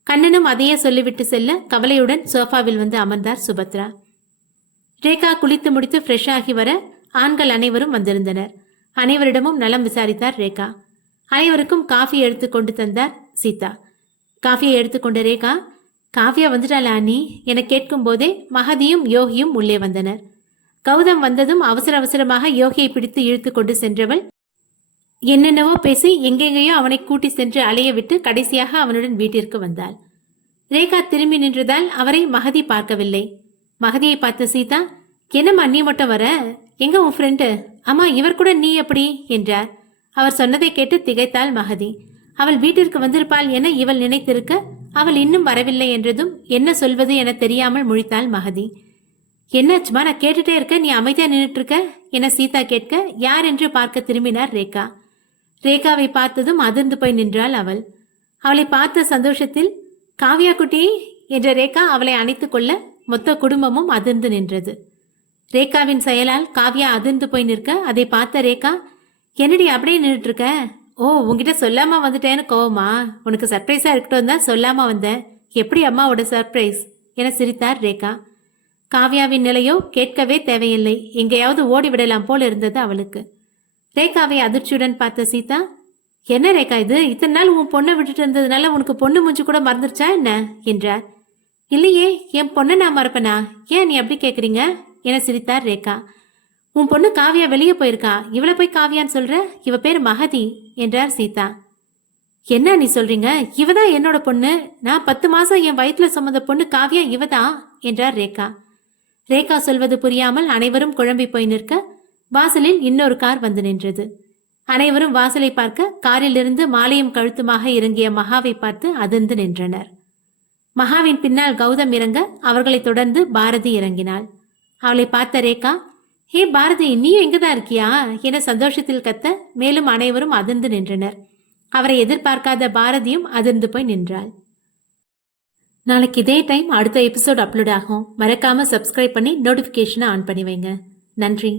கண்ணனும் அதையே சொல்லிவிட்டு செல்ல கவலையுடன் சோஃபாவில் வந்து அமர்ந்தார் சுபத்ரா. ரேகா குளித்து முடித்து ஃப்ரெஷ் ஆகி வர ஆண்கள் அனைவரும் வந்திருந்தனர். அனைவரிடமும் நலம் விசாரித்தார் ரேகா. அனைவருக்கும் காஃபி எடுத்து கொண்டு தந்தார் சீதா. காஃபியை எடுத்துக்கொண்ட ரேகா, காவ்யா வந்துட்டாளா அண்ணி என கேட்கும் போதே மகதியும் யோகியும் உள்ளே வந்தனர். கௌதம் வந்ததும் அவசர அவசரமாக யோகியை பிடித்து இழுத்து கொண்டு சென்றவள் என்னென்னவோ பேசி எங்கெங்கேயோ அவனை கூட்டி சென்று அலைய விட்டு கடைசியாக அவனுடன் வீட்டிற்கு வந்தாள். ரேகா திரும்பி நின்றதால் அவரை மகதி பார்க்கவில்லை. மகதியை பார்த்த சீதா, என்னம்மா நீ மட்டும் வர, எங்க உன் ஃப்ரெண்டு? அம்மா இவர் கூட நீ எப்படி என்றார். அவர் சொன்னதை கேட்டு திகைத்தாள் மகதி. அவள் வீட்டிற்கு வந்திருப்பாள் என இவள் நினைத்திருக்க அவள் இன்னும் வரவில்லை என்றதும் என்ன சொல்வது என தெரியாமல் முழித்தாள் மகதி. என்னாச்சுமா, நான் கேட்டுட்டே இருக்க, நீ அமைதியா நின்றுட்டு இருக்க என சீதா கேட்க யார் என்று பார்க்க திரும்பினார் ரேகா. ரேகாவை பார்த்ததும் அதிர்ந்து போய் நின்றாள் அவள். அவளை பார்த்த சந்தோஷத்தில் காவ்யா குட்டி என்ற ரேகா அவளை அணைத்துக் கொள்ள மொத்த குடும்பமும் அதிர்ந்து நின்றது. ரேகாவின் செயலால் காவ்யா அதிர்ந்து போய் நிற்க அதை பார்த்த ரேகா, என்னடி அப்படியே நின்றுட்டு இருக்க? ஓ, உங்ககிட்ட சொல்லாம வந்துட்டேன்னு கோவமா? உனக்கு சர்ப்ரைஸா இருக்கட்டும் தான் சொல்லாம வந்தேன். எப்படி அம்மாவோட சர்ப்ரைஸ் என சிரித்தார் ரேகா. காவ்யாவின் நிலையோ கேட்கவே தேவையில்லை, எங்கேயாவது ஓடிவிடலாம் போல் இருந்தது அவளுக்கு. ரேகாவை அதிர்ச்சியுடன் பார்த்த சீதா, என்ன ரேகா இது, இத்தனை நாள் உன் பொண்ணை விட்டுட்டு இருந்ததுனால உனக்கு பொண்ணு மூஞ்சி கூட மறந்துருச்சா என்ன என்றார். இல்லையே, என் பொண்ணை நான் மறப்பனா, ஏன் நீ அப்படி கேக்குறீங்க என சிரித்தார் ரேகா. உன் பொண்ணு காவ்யா வெளியே போயிருக்கா, இவளை போய் காவ்யான்னு சொல்ற, இவ பேர் மகதி என்றார் சீதா. என்ன நீ சொல்றீங்க, இவதான் என்னோட பொண்ணு, நான் 10 மாசம் என் வயிற்றுல சுமந்த பொண்ணு காவ்யா இவதான் என்றார் ரேகா. ரேகா சொல்வது புரியாமல் அனைவரும் குழம்பி போய் நிற்க வாசலில் இன்னொரு கார் வந்து நின்றது. அனைவரும் வாசலை பார்க்க காரிலிருந்து மாலையும் கழுத்துமாக இறங்கிய மகாவை பார்த்து அதிர்ந்து நின்றனர். மகாவின் பின்னால் கௌதம் இறங்க அவர்களை தொடர்ந்து பாரதி இறங்கினாள். அவளை பார்த்த ரேகா, ஹே பாரதி, நீயும் இங்கதான் இருக்கியா என சந்தோஷத்தில் கத்த மேலும் அனைவரும் அதிர்ந்து நின்றனர். அவரை எதிர்பார்க்காத பாரதியும் அதிர்ந்து போய் நின்றாள். நாளைக்கு இதே டைம் அடுத்த எபிசோட் அப்லோட் ஆகும். மறக்காம சப்ஸ்கிரைப் பண்ணி நோட்டிபிகேஷனை ஆன் பண்ணி வைங்க. நன்றி.